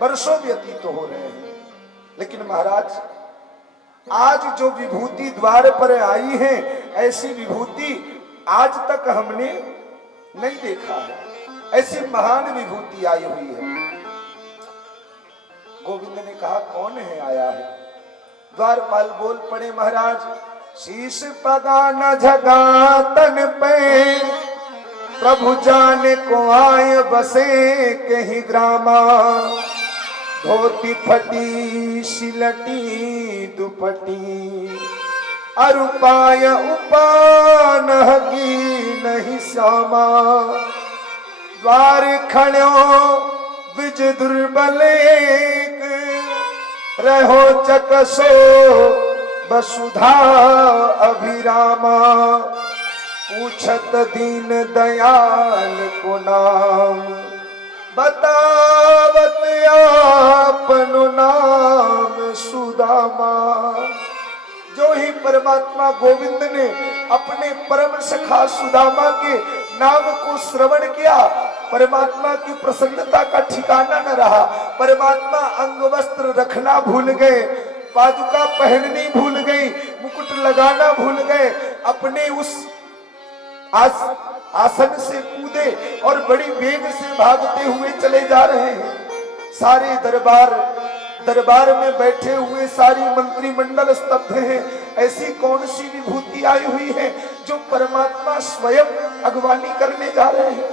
वर्षों व्यतीत हो रहे हैं, लेकिन महाराज आज जो विभूति द्वार पर आई है ऐसी विभूति आज तक हमने नहीं देखा है, ऐसी महान विभूति आई हुई है। गोविंद ने कहा कौन है आया है? द्वारपाल बोल पड़े महाराज शीश पगा न झगा तन पे, प्रभु जाने को आए बसे कहीं ग्रामा, धोती फटी सिलटी दुपटी, अरुपाय उपान की नहीं श्यामा, द्वार खड़ो बिज दुर्बलेक, रहो चकसो वसुधा अभिरामा, पूछत दीन दयाल को नाम, बतावत आपनो नाम सुदामा। जो ही परमात्मा गोविंद ने अपने परम सखा सुदामा के नाम को श्रवण किया, परमात्मा की प्रसन्नता का ठिकाना न रहा। परमात्मा अंग वस्त्र रखना भूल गए, पादुका पहननी भूल गई, मुकुट लगाना भूल गए, अपने उस आसन से कूदे और बड़ी वेग से भागते हुए चले जा रहे हैं। सारे दरबार में बैठे हुए सारी मंत्रिमंडल स्तब्ध है। ऐसी कौन सी विभूति आई हुई है जो परमात्मा स्वयं अगवानी करने जा रहे हैं?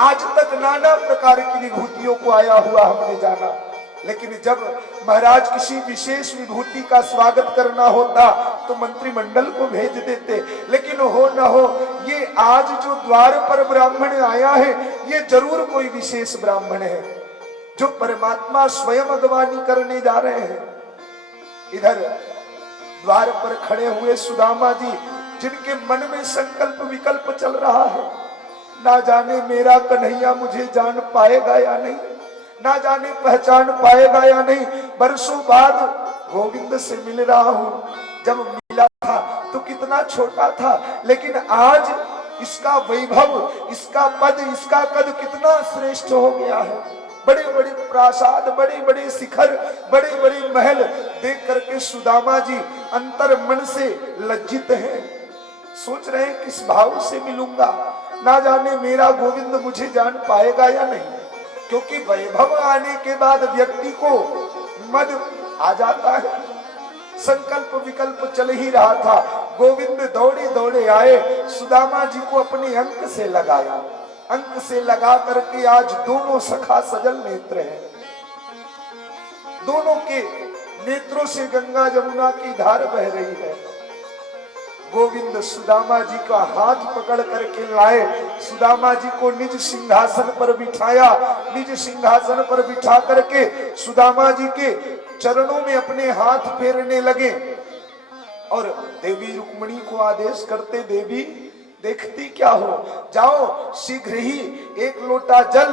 आज तक नाना प्रकार की विभूतियों को आया हुआ हमने जाना, लेकिन जब महाराज किसी विशेष विभूति का स्वागत करना होता तो मंत्रिमंडल को भेज देते। लेकिन हो न हो, ये आज जो द्वार पर ब्राह्मण आया है ये जरूर कोई विशेष ब्राह्मण है जो परमात्मा स्वयं अगवानी करने जा रहे हैं। इधर द्वार पर खड़े हुए सुदामा जी, जिनके मन में संकल्प विकल्प चल रहा है, ना जाने मेरा कन्हैया मुझे जान पाएगा या नहीं, ना जाने पहचान पाएगा या नहीं। बरसों बाद गोविंद से मिल रहा हूं, जब मिला था तो कितना छोटा था, लेकिन आज इसका वैभव, इसका पद, इसका कद कितना श्रेष्ठ हो गया है। बड़े बड़े प्रासाद, बड़े बड़े शिखर, बड़े बड़े महल देख करके सुदामा जी अंतर मन से लज्जित हैं। सोच रहे हैं किस भाव से मिलूंगा, ना जाने मेरा गोविंद मुझे जान पाएगा या नहीं। क्योंकि वैभव आने के बाद व्यक्ति को मद आ जाता है। संकल्प विकल्प चल ही रहा था। गोविंद दौड़े दौड़े आए, सुदामा जी को अपने अंक से लगाया। अंक से लगा करके आज दोनों सखा सजल नेत्र हैं। दोनों के नेत्रों से गंगा जमुना की धार बह रही है। गोविंद सुदामा जी का हाथ पकड़ करके लाए, सुदामा जी को निज सिंहासन पर बिठाया। निज सिंहासन पर बिठा करके सुदामा जी के चरणों में अपने हाथ फेरने लगे और देवी रुक्मिणी को आदेश करते, देवी देखती क्या हो, जाओ शीघ्र ही एक लोटा जल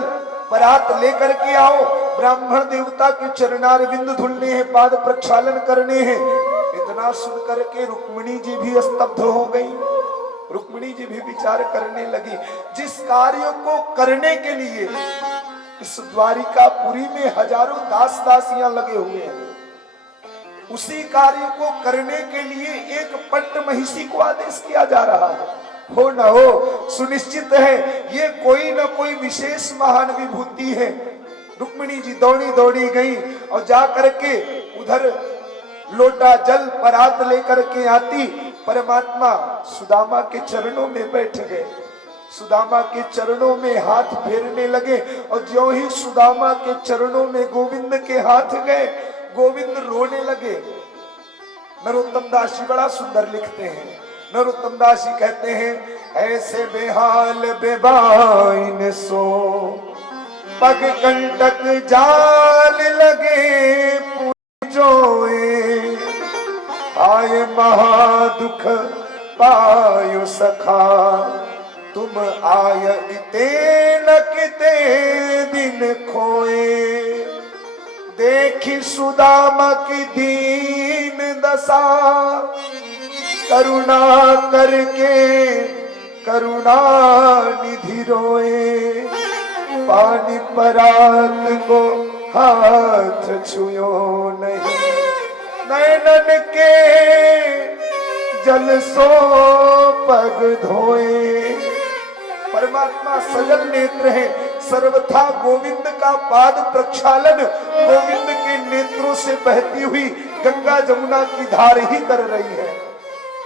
परात लेकर के आओ, ब्राह्मण देवता के चरणार बिंदु धुलने हैं, पाद प्रक्षालन करने हैं। इतना सुनकर के रुक्मिणी जी भी स्तब्ध हो गई। रुक्मिणी जी भी विचार करने लगी, जिस कार्य को करने के लिए इस द्वारिकापुरी में हजारों दास दासियां लगे हुए हैं, उसी कार्य को करने के लिए एक पट्ट महिषी को आदेश किया जा रहा है। हो न हो, सुनिश्चित है ये कोई न कोई विशेष महान विभूति है। रुक्मिणी जी दौड़ी दौड़ी गई और जा करके उधर लोटा जल परात लेकर के आती। परमात्मा सुदामा के चरणों में बैठ गए, सुदामा के चरणों में हाथ फेरने लगे और ज्यों ही सुदामा के चरणों में गोविंद के हाथ गए, गोविंद रोने लगे। नरोत्तम दास जी बड़ा सुंदर लिखते हैं। नरोत्तम दास जी कहते हैं, ऐसे बेहाल बेबाइन सो पग कंटक जाल लगे, जोए, आए महादुख पायो सखा, तुम आय इते न किते दिन खोए। देखी सुदामा की दीन दशा, करुणा करके करुणा निधि रोए। पानी परात को हाथ छुयो नहीं, नैनन के जल सो पग धोए। परमात्मा सजल नेत्र है, सर्वथा गोविंद का पाद प्रक्षालन गोविंद के नेत्रों से बहती हुई गंगा जमुना की धार ही कर रही है।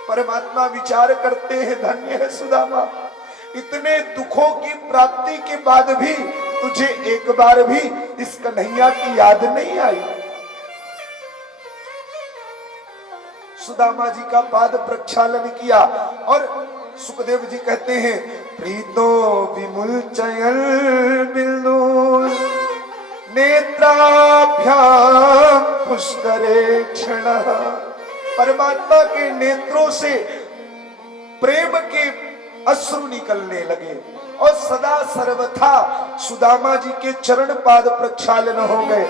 परमात्मा विचार करते हैं, धन्य है सुदामा, इतने दुखों की प्राप्ति के बाद भी तुझे एक बार भी इस कन्हैया की याद नहीं आई। सुदामा जी का पाद प्रक्षालन किया और सुखदेव जी कहते हैं, प्रीतो विमुल चयल बिंदु नेत्राभ्याम पुष्करे क्षण। परमात्मा के नेत्रों से प्रेम के अश्रु निकलने लगे और सदा सर्वथा सुदामा जी के चरण पाद प्रक्षालन हो गए।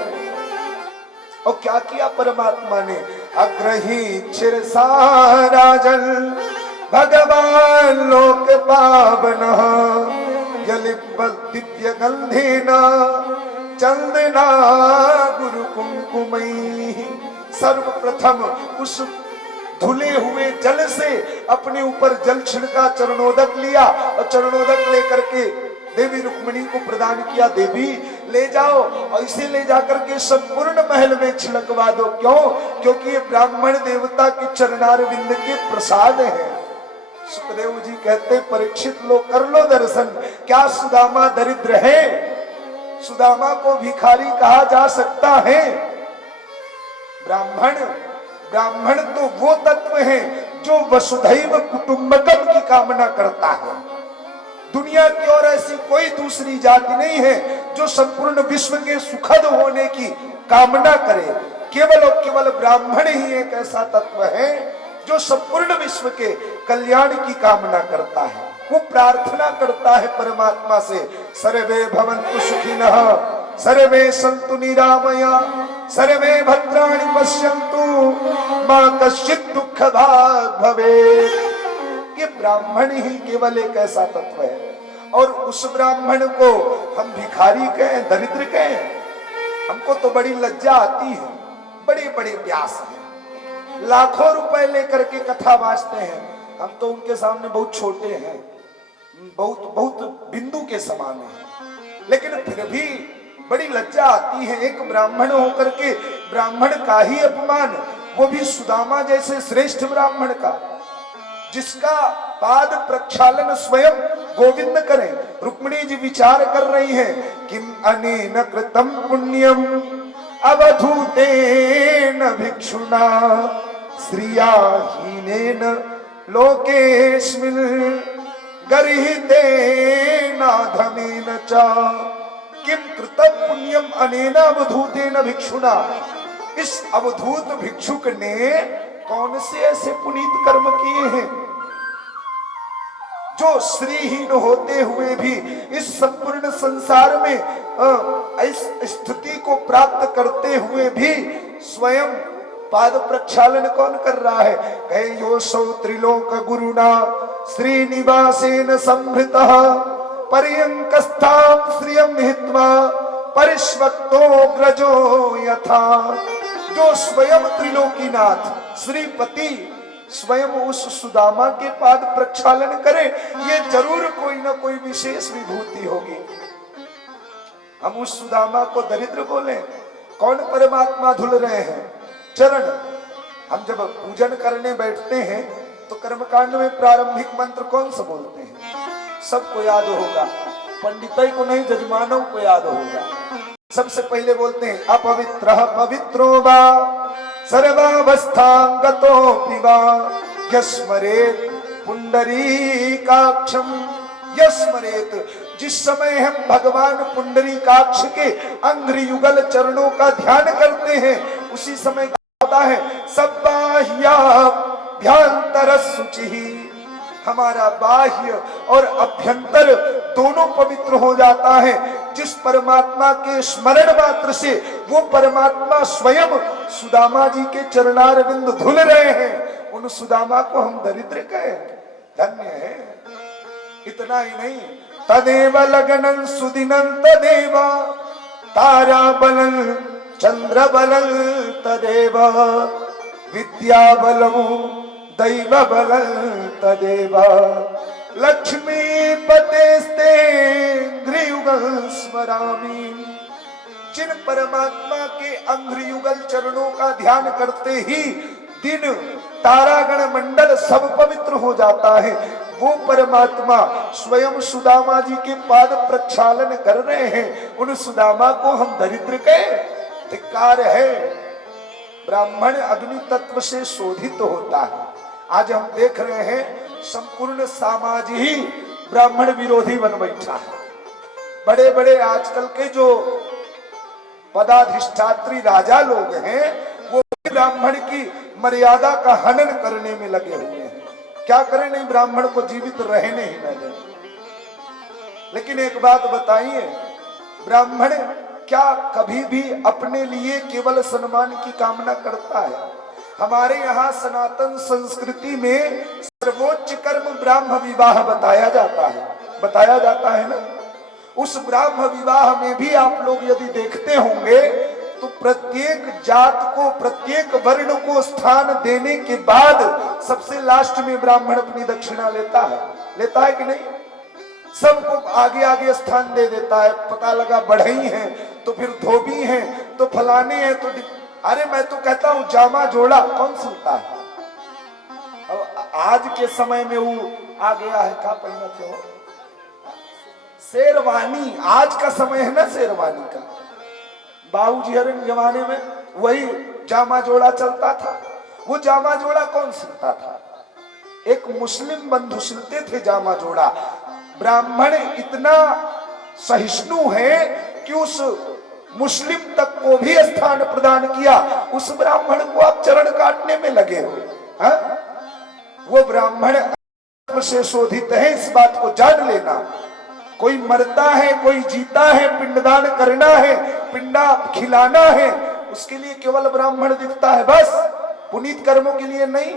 और क्या किया परमात्मा ने, अग्रही चिरसाराजल भगवान लोक पावन, दिव्य गंधेना चंदना गुरु कुमकुमई। सर्वप्रथम उस धुले हुए जल से अपने ऊपर जल छिड़का, चरणोदक लिया और चरणोदक लेकर के देवी रुक्मिणी को प्रदान किया। देवी ले जाओ, ऐसे ले जाकर के संपूर्ण महल में छिड़कवा दो। क्यों? क्योंकि ये ब्राह्मण देवता के चरणारविंद के प्रसाद है। सुखदेव जी कहते, परीक्षित लो, कर लो दर्शन। क्या सुदामा दरिद्र है? सुदामा को भिखारी कहा जा सकता है? ब्राह्मण तो वो तत्व है जो वसुधैव कुटुंबकम की कामना करता है। दुनिया की और ऐसी कोई दूसरी जाति नहीं है जो संपूर्ण विश्व के सुखद होने की कामना करे। केवल और केवल ब्राह्मण ही एक ऐसा तत्व है जो संपूर्ण विश्व के कल्याण की कामना करता है। वो प्रार्थना करता है परमात्मा से, सर्वे भवन्तु सुखिनः, सर्वे सन्तु निरामया, सर्वे भद्राणि पश्यन्तु, मा कश्चित् दुःख भाग् भवेत्। ये ब्राह्मण ही केवल एक ऐसा तत्व है और उस ब्राह्मण को हम भिखारी कहें, दरिद्र कहें, हमको तो बड़ी लज्जा आती है। बड़े बड़े व्यास हैं, लाखों रुपए लेकर के कथा वाचते हैं, हम तो उनके सामने बहुत छोटे हैं, बहुत बिंदु के समान हैं। लेकिन फिर भी बड़ी लज्जा आती है एक ब्राह्मण होकर के ब्राह्मण का ही अपमान, वो भी सुदामा जैसे श्रेष्ठ ब्राह्मण का, जिसका पाद प्रक्षालन स्वयं गोविंद करें। रुक्मिणी जी विचार कर रही हैं, किम अनेन कृतम पुण्यम अवधूतेन भिक्षुना, श्रियाहीनेन लोकेस्मिन् गर्हितेन धनेन च। किम कृतम पुण्यम अनेन अवधूतेन भिक्षुना, इस अवधूत भिक्षुक ने कौन से ऐसे पुनीत कर्म किए हैं जो श्रीहीन होते हुए भी इस संपूर्ण संसार में इस स्थिति को प्राप्त करते हुए भी स्वयं पाद प्रक्षालन कौन कर रहा है? कहे योसौ त्रिलोक गुरुना श्रीनिवासेन संभृतः, पर्यंकस्थां श्रियं हित्वा परिष्वक्तो ग्रजो यथा। जो स्वयं त्रिलोकीनाथ श्रीपति स्वयं उस सुदामा के पाद प्रक्षालन करे, ये जरूर कोई ना कोई विशेष विभूति होगी। हम उस सुदामा को दरिद्र बोले? कौन परमात्मा धुल रहे हैं? चरण। हम जब पूजन करने बैठते हैं तो कर्मकांड में प्रारंभिक मंत्र कौन सा बोलते हैं? सबको याद होगा, पंडितों को नहीं, जजमानों को याद होगा। सबसे पहले बोलते हैं, अपवित्रः पवित्रो वा सर्वावस्थां गतोऽपि वा यस्मरेत् पुंडरीकाक्षं यस्मरेत्। जिस समय हम भगवान पुंडरीकाक्ष के अंघ्रि युगल चरणों का ध्यान करते हैं उसी समय क्या होता है, सब्बाह्याभ्यंतर शुचि, हमारा बाह्य और अभ्यंतर दोनों पवित्र हो जाता है। जिस परमात्मा के स्मरण मात्र से वो परमात्मा स्वयं सुदामा जी के चरणारविंद धुल रहे हैं, उन सुदामा को हम दरिद्र कहें, धन्य है। इतना ही नहीं, तदेव लगनं सुदिनं तदेव तारा बलं चंद्र बलं तदेव विद्या बलं दैव बलं तदेव लक्ष्मी पतेस्ते गृयुगल स्मरामि। जिन परमात्मा के अंग्रयुगल चरणों का ध्यान करते ही दिन तारागण मंडल सब पवित्र हो जाता है। वो परमात्मा स्वयं सुदामा जी के पाद प्रक्षालन कर रहे हैं, उन सुदामा को हम दरिद्र कहें, धिक्कार है। ब्राह्मण अग्नि तत्व से शोधित होता है। आज हम देख रहे हैं संपूर्ण समाज ही ब्राह्मण विरोधी बन बैठा है। बड़े बड़े आजकल के जो पदाधिष्ठात्री राजा लोग हैं वो ब्राह्मण की मर्यादा का हनन करने में लगे हुए हैं। क्या करें, नहीं ब्राह्मण को जीवित रहने ही न दें। लेकिन एक बात बताइए, ब्राह्मण क्या कभी भी अपने लिए केवल सम्मान की कामना करता है? हमारे यहाँ सनातन संस्कृति में सर्वोच्च कर्म ब्राह्म विवाह बताया जाता है ना। उस ब्राह्म विवाह में भी आप लोग यदि देखते होंगे तो प्रत्येक जात को, प्रत्येक वर्ण को स्थान देने के बाद सबसे लास्ट में ब्राह्मण अपनी दक्षिणा लेता है कि नहीं? सबको आगे आगे स्थान दे देता है। पता लगा बढ़ई हैं तो फिर धोबी हैं तो फलाने हैं तो अरे मैं तो कहता हूं जामा जोड़ा कौन सुनता है? अब आज के समय में वो आ गया है, क्या पहना थे वो, शेरवानी। आज का समय है ना शेरवानी का। बाबूजी हर जमाने में वही जामा जोड़ा चलता था। वो जामा जोड़ा कौन सिलता था? एक मुस्लिम बंधु सिलते थे जामा जोड़ा। ब्राह्मण इतना सहिष्णु है कि उस मुस्लिम तक को भी स्थान प्रदान किया। उस ब्राह्मण को आप चरण काटने में लगे हो। वो ब्राह्मण से शोधित है, इस बात को जान लेना। कोई मरता है, कोई जीता है, पिंडदान करना है, पिंडा खिलाना है, उसके लिए केवल ब्राह्मण दिखता है, बस। पुनीत कर्मों के लिए नहीं।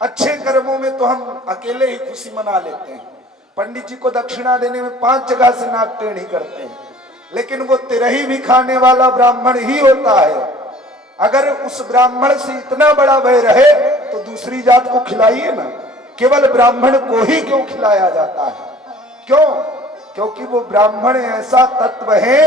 अच्छे कर्मों में तो हम अकेले ही खुशी मना लेते हैं। पंडित जी को दक्षिणा देने में 5 जगह से नाक टेढ़ी करते हैं, लेकिन वो तिरही भी खाने वाला ब्राह्मण ही होता है। अगर उस ब्राह्मण से इतना बड़ा वैर है तो दूसरी जात को खिलाइए ना। केवल ब्राह्मण को ही क्यों खिलाया जाता है? क्यों? क्योंकि वो ब्राह्मण ऐसा तत्व है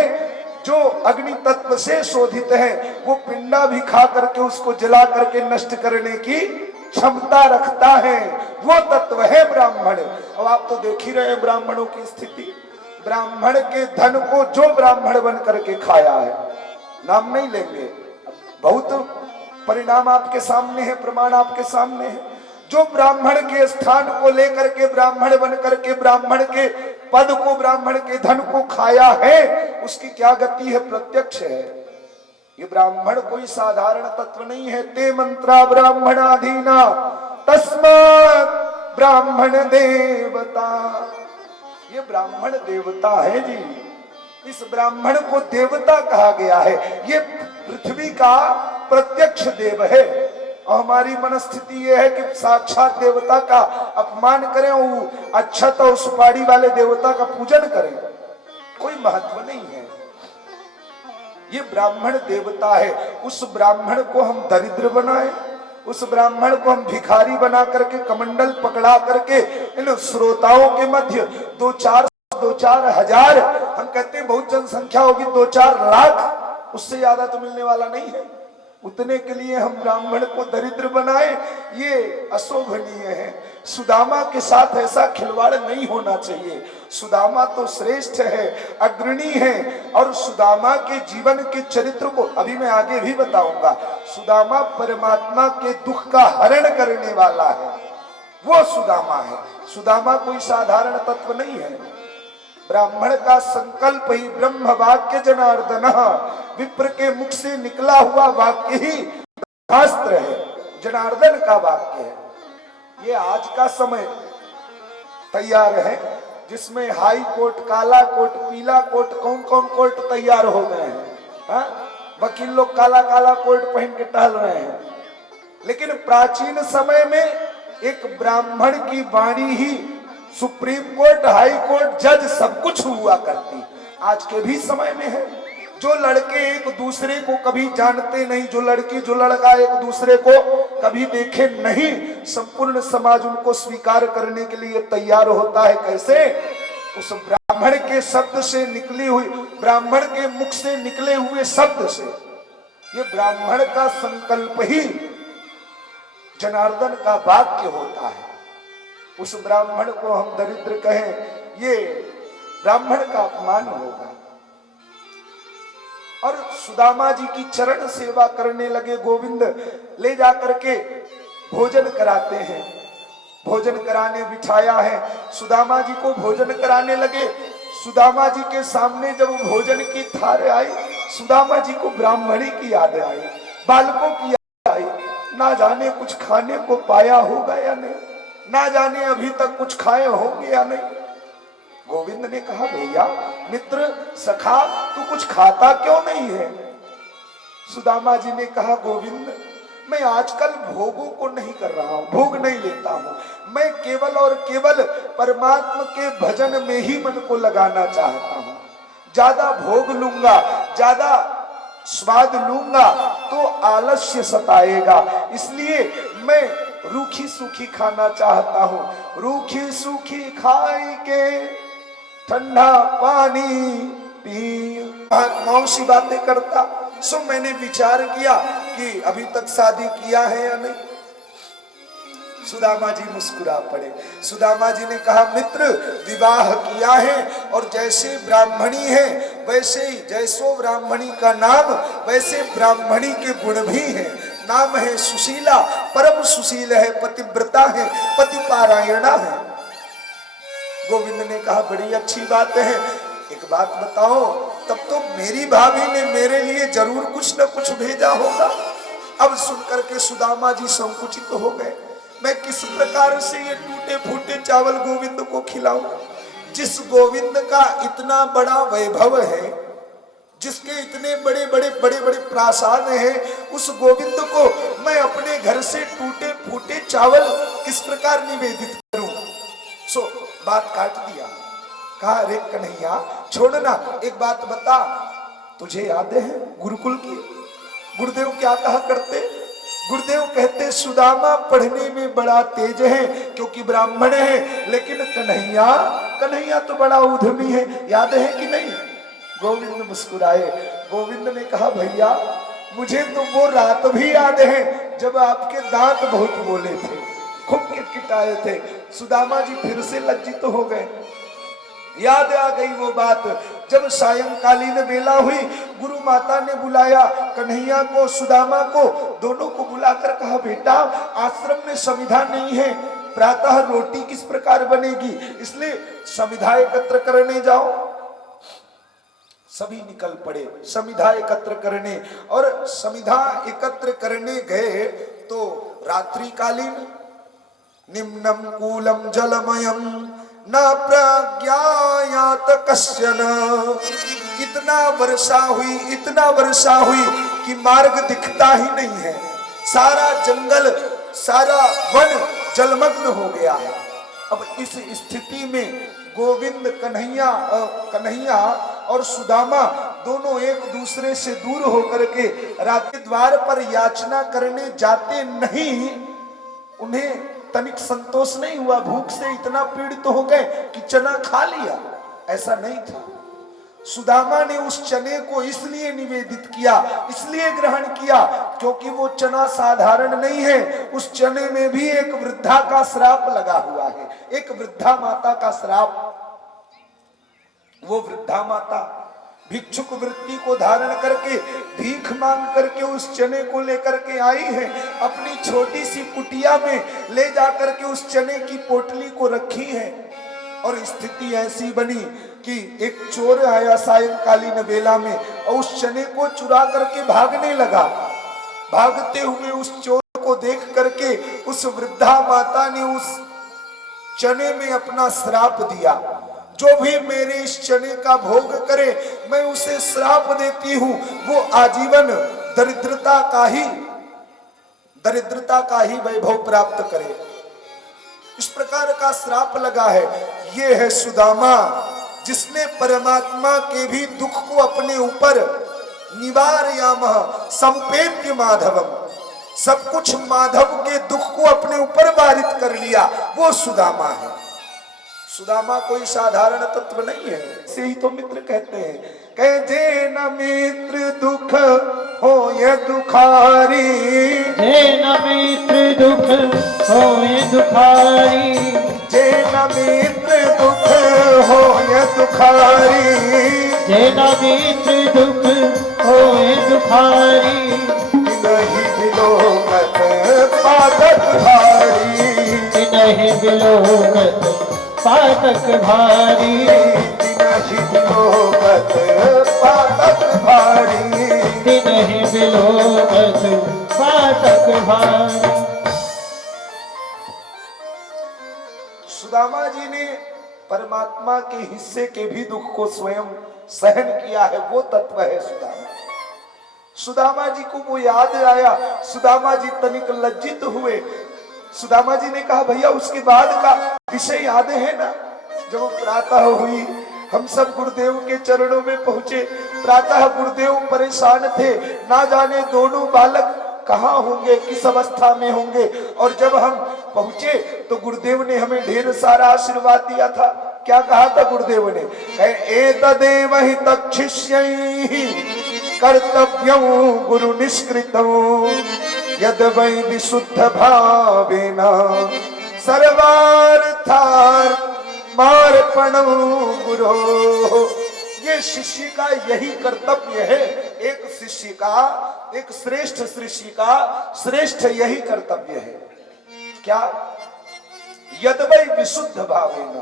जो अग्नि तत्व से शोधित है। वो पिंडा भी खा करके उसको जला करके नष्ट करने की क्षमता रखता है। वो तत्व है ब्राह्मण। अब आप तो देख ही रहे हैं ब्राह्मणों की स्थिति। ब्राह्मण के धन को जो ब्राह्मण बन करके खाया है, नाम नहीं लेंगे, बहुत परिणाम आपके सामने है, प्रमाण आपके सामने है। जो ब्राह्मण के स्थान को लेकर के ब्राह्मण बन करके ब्राह्मण के पद को, ब्राह्मण के धन को खाया है, उसकी क्या गति है प्रत्यक्ष है। ये ब्राह्मण कोई साधारण तत्व नहीं है। ते मंत्रा ब्राह्मणाधीना तस्मात् ब्राह्मण देवता। ये ब्राह्मण देवता है जी। इस ब्राह्मण को देवता कहा गया है। ये पृथ्वी का प्रत्यक्ष देव है। और हमारी मनस्थिति ये है कि साक्षात देवता का अपमान करें, वो अच्छा तो सुपारी वाले देवता का पूजन करें, कोई महत्व नहीं है। ये ब्राह्मण देवता है। उस ब्राह्मण को हम दरिद्र बनाए, उस ब्राह्मण को हम भिखारी बना करके कमंडल पकड़ा करके इन श्रोताओं के मध्य 2-4 हजार, हम कहते हैं बहुत जनसंख्या होगी 2-4 लाख, उससे ज्यादा तो मिलने वाला नहीं है। उतने के लिए हम ब्राह्मण को दरिद्र बनाए, ये अशोभनीय है। सुदामा के साथ ऐसा खिलवाड़ नहीं होना चाहिए। सुदामा तो श्रेष्ठ है, अग्रणी है, और सुदामा के जीवन के चरित्र को अभी मैं आगे भी बताऊंगा। सुदामा परमात्मा के दुख का हरण करने वाला है, वो सुदामा है। सुदामा कोई साधारण तत्व नहीं है। ब्राह्मण का संकल्प ही ब्रह्म वाक्य जनार्दन, विप्र के मुख से निकला हुआ वाक्य ही शास्त्र है, जनार्दन का वाक्य है। ये आज का समय तैयार है जिसमें हाई कोर्ट, काला कोर्ट, पीला कोर्ट, कौन कौन कोर्ट तैयार हो गए हैं। हाँ? वकील लोग काला काला कोर्ट पहन के टहल रहे हैं। लेकिन प्राचीन समय में एक ब्राह्मण की वाणी ही सुप्रीम कोर्ट, हाई कोर्ट, जज सब कुछ हुआ करती। आज के भी समय में है। जो लड़के एक दूसरे को कभी जानते नहीं, जो लड़की जो लड़का एक दूसरे को कभी देखे नहीं, संपूर्ण समाज उनको स्वीकार करने के लिए तैयार होता है। कैसे? उस ब्राह्मण के शब्द से निकली हुई, ब्राह्मण के मुख से निकले हुए शब्द से। ये ब्राह्मण का संकल्प ही जनार्दन का वाक्य होता है। उस ब्राह्मण को हम दरिद्र कहें, ये ब्राह्मण का अपमान होगा। और सुदामा जी की चरण सेवा करने लगे गोविंद, ले जाकर के भोजन कराते हैं। भोजन कराने बिठाया है, सुदामा जी को भोजन कराने लगे। सुदामा जी के सामने जब भोजन की थार आई, सुदामा जी को ब्राह्मणी की याद आई, बालकों की याद आई। ना जाने कुछ खाने को पाया होगा या नहीं, ना जाने अभी तक कुछ खाए होंगे या नहीं। गोविंद ने कहा, भैया मित्र सखा, तू कुछ खाता क्यों नहीं है? सुदामा जी ने कहा, गोविंद मैं आजकल भोगों को नहीं कर रहा हूं, भोग नहीं लेता हूं। मैं केवल और केवल परमात्मा के भजन में ही मन को लगाना चाहता हूं। ज्यादा भोग लूंगा, ज्यादा स्वाद लूंगा तो आलस्य सताएगा। इसलिए मैं रूखी सूखी खाना चाहता हूं। रूखी सूखी खाई के ठंडा पानी पी, महात्माओं सी बातें करता। सो मैंने विचार किया कि अभी तक शादी किया है या नहीं। सुदामा जी मुस्कुरा पड़े। सुदामा जी ने कहा, मित्र विवाह किया है और जैसे ब्राह्मणी है वैसे ही, जैसो ब्राह्मणी का नाम वैसे ब्राह्मणी के गुण भी हैं। नाम है सुशीला, परम सुशील है, पतिव्रता है, पतिपारायणा है। गोविंद ने कहा, बड़ी अच्छी बात है। एक बात बताओ, तब तो मेरी भाभी ने मेरे लिए जरूर कुछ न कुछ भेजा होगा। अब सुनकर के सुदामा जी संकुचित हो गए। मैं किस प्रकार से ये टूटे फूटे चावल गोविंद को खिलाऊं? जिस गोविंद का इतना बड़ा वैभव है, जिसके इतने बड़े बड़े प्रासाद हैं, उस गोविंद को मैं अपने घर से टूटे फूटे चावल किस प्रकार निवेदित करूं? सो बात काट दिया। कहा, अरे कन्हैया छोड़ना, एक बात बता, तुझे याद है गुरुकुल की गुरुदेव क्या कहा करते? गुरुदेव कहते, सुदामा पढ़ने में बड़ा तेज है क्योंकि ब्राह्मण है, लेकिन कन्हैया तो बड़ा उद्यमी है। याद है कि नहीं? गोविंद मुस्कुराए। गोविंद ने कहा, भैया मुझे तो वो रात भी याद है जब आपके दांत बहुत बोले थे, खूब किटकिटाए थे। सुदामा जी फिर से लज्जित हो गए। याद आ गई वो बात जब सायंकालीन बेला हुई, गुरु माता ने बुलाया कन्हैया को, सुदामा को, दोनों को बुलाकर कहा, बेटा आश्रम में समिधा नहीं है, प्रातः रोटी किस प्रकार बनेगी, इसलिए समिधा एकत्र करने जाओ। सभी निकल पड़े समिधा एकत्र करने, और समिधा एकत्र करने गए तो रात्रिकालीन निम्नम कूलम जलमयम न प्रज्ञायात कश्चन। इतना वर्षा हुई कि मार्ग दिखता ही नहीं है। सारा जंगल, सारा वन जलमग्न हो गया है। अब इस स्थिति में गोविंद, कन्हैया और सुदामा दोनों एक दूसरे से दूर होकर के राज्य द्वार पर याचना करने जाते नहीं। उन्हें तनिक संतोष नहीं हुआ, भूख से इतना पीड़ित हो गए कि चना खा लिया, ऐसा नहीं था। सुदामा ने उस चने को इसलिए निवेदित किया, इसलिए ग्रहण किया क्योंकि वो चना साधारण नहीं है। उस चने में भी एक वृद्धा का श्राप लगा हुआ है, एक वृद्धा माता का श्राप। वो वृद्धा माता भिक्षुक वृत्ति को धारण करके भीख मांग करके उस चने को लेकर के आई है। अपनी छोटी सी कुटिया में ले जाकर के उस चने की पोटली को रखी है। और स्थिति ऐसी बनी कि एक चोर आया सायंकालीन बेला में और उस चने को चुरा करके भागने लगा। भागते हुए उस चोर को देख करके उस वृद्धा माता ने उस चने में अपना श्राप दिया, जो भी मेरे इस चने का भोग करे मैं उसे श्राप देती हूं, वो आजीवन दरिद्रता का ही वैभव प्राप्त करे। इस प्रकार का श्राप लगा है। ये है सुदामा, जिसने परमात्मा के भी दुख को अपने ऊपर निवारयामः संपेत्य माधवम, सब कुछ माधव के दुख को अपने ऊपर वारित कर लिया, वो सुदामा है। सुदामा कोई साधारण तत्व नहीं है। इसे ही तो मित्र कहते हैं, कह जे न मित्र दुख हो ये दुखारी, जे न मित्र दुख हो ये दुखारी, जे न मित्र दुख हो ये दुखारी, जे न मित्र दुख हो ये दुखारी, नहीं बिलोकत पातक भारी, नहीं बिलोकत पातक भारी, नहीं बिलोकत पातक भारी, नहीं बिलोकत पातक भारी। सुदामा जी ने परमात्मा के हिस्से के भी दुख को स्वयं सहन किया है, वो तत्व है सुदामा। सुदामा जी को वो याद आया, सुदामा जी तनिक लज्जित हुए। सुदामा जी ने कहा भैया उसके बाद का विषय याद है ना, जब प्रातः हुई हम सब गुरुदेव के चरणों में पहुंचे। प्रातः गुरुदेव परेशान थे, ना जाने दोनों बालक कहाँ होंगे, किस अवस्था में होंगे। और जब हम पहुंचे तो गुरुदेव ने हमें ढेर सारा आशीर्वाद दिया था। क्या कहा था गुरुदेव ने, एतदेव हि तच्छिष्यैहि कर्तव्यं गुरु निष्कृतं, यद वै विशुद्ध भावेन सर्वार्थार्पणं गुरो। ये शिष्य का यही कर्तव्य है, एक शिष्य का, एक श्रेष्ठ शिष्य का श्रेष्ठ यही कर्तव्य है। क्या? यद वै विशुद्ध भावेन,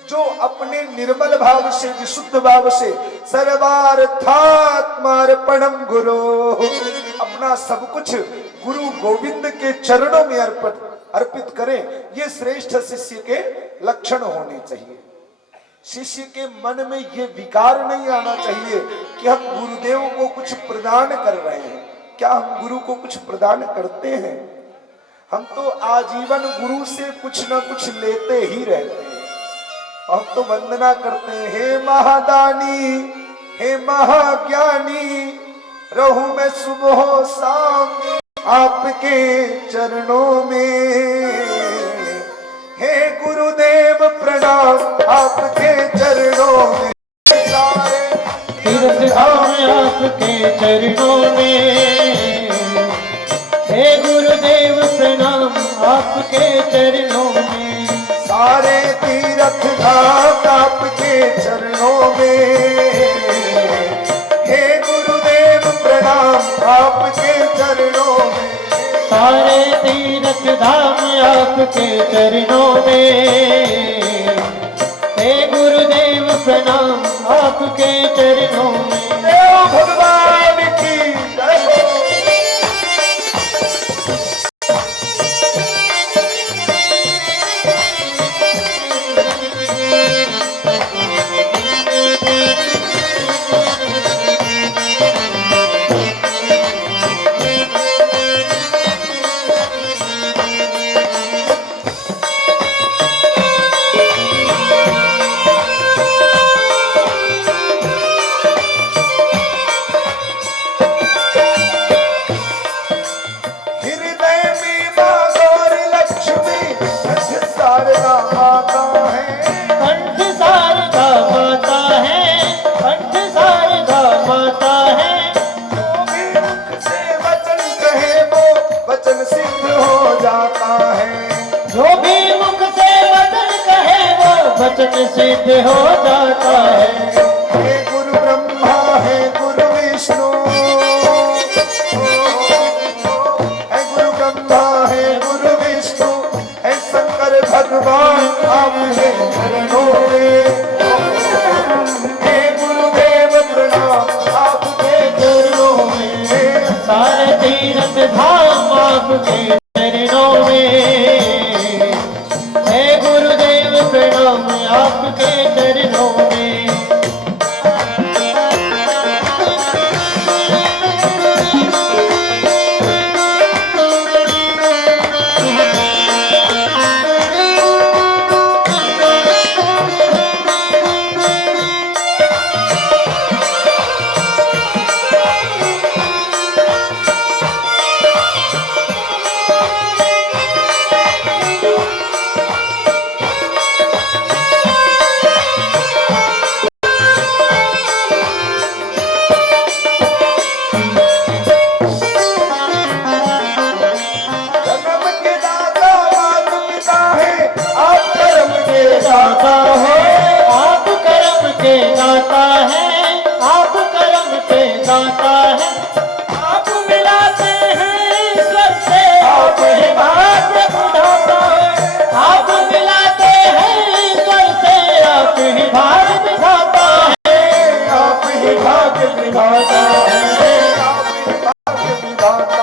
जो अपने निर्मल भाव से, विशुद्ध भाव से सर्वार्थात्मार्पणम गुरु, अपना सब कुछ गुरु गोविंद के चरणों में अर्पित करें, ये श्रेष्ठ शिष्य के लक्षण होने चाहिए। शिष्य के मन में ये विकार नहीं आना चाहिए कि हम गुरुदेव को कुछ प्रदान कर रहे हैं। क्या हम गुरु को कुछ प्रदान करते हैं? हम तो आजीवन गुरु से कुछ न कुछ लेते ही रहते हैं। हम तो वंदना करते हैं, हे महादानी, हे महाज्ञानी, रहूं मैं सुबह शाम आपके चरणों में। हे गुरुदेव प्रणाम आपके चरणों में, तीर्थ धाम आपके चरणों में। हे गुरुदेव प्रणाम आपके चरणों में, सारे तीर्थ धाम आपके चरणों में। हे गुरुदेव प्रणाम आपके चरणों में, सारे तीर्थ धाम आपके चरणों में। हे गुरुदेव प्रणाम आपके चरणों में। देव भगवान की जय हो। वचन सिद्ध हो जाता है। हे गुरु ब्रह्मा है गुरु विष्णु, है गुरु ब्रह्मा है गुरु विष्णु, है शंकर भगवान आपके चरणों आपके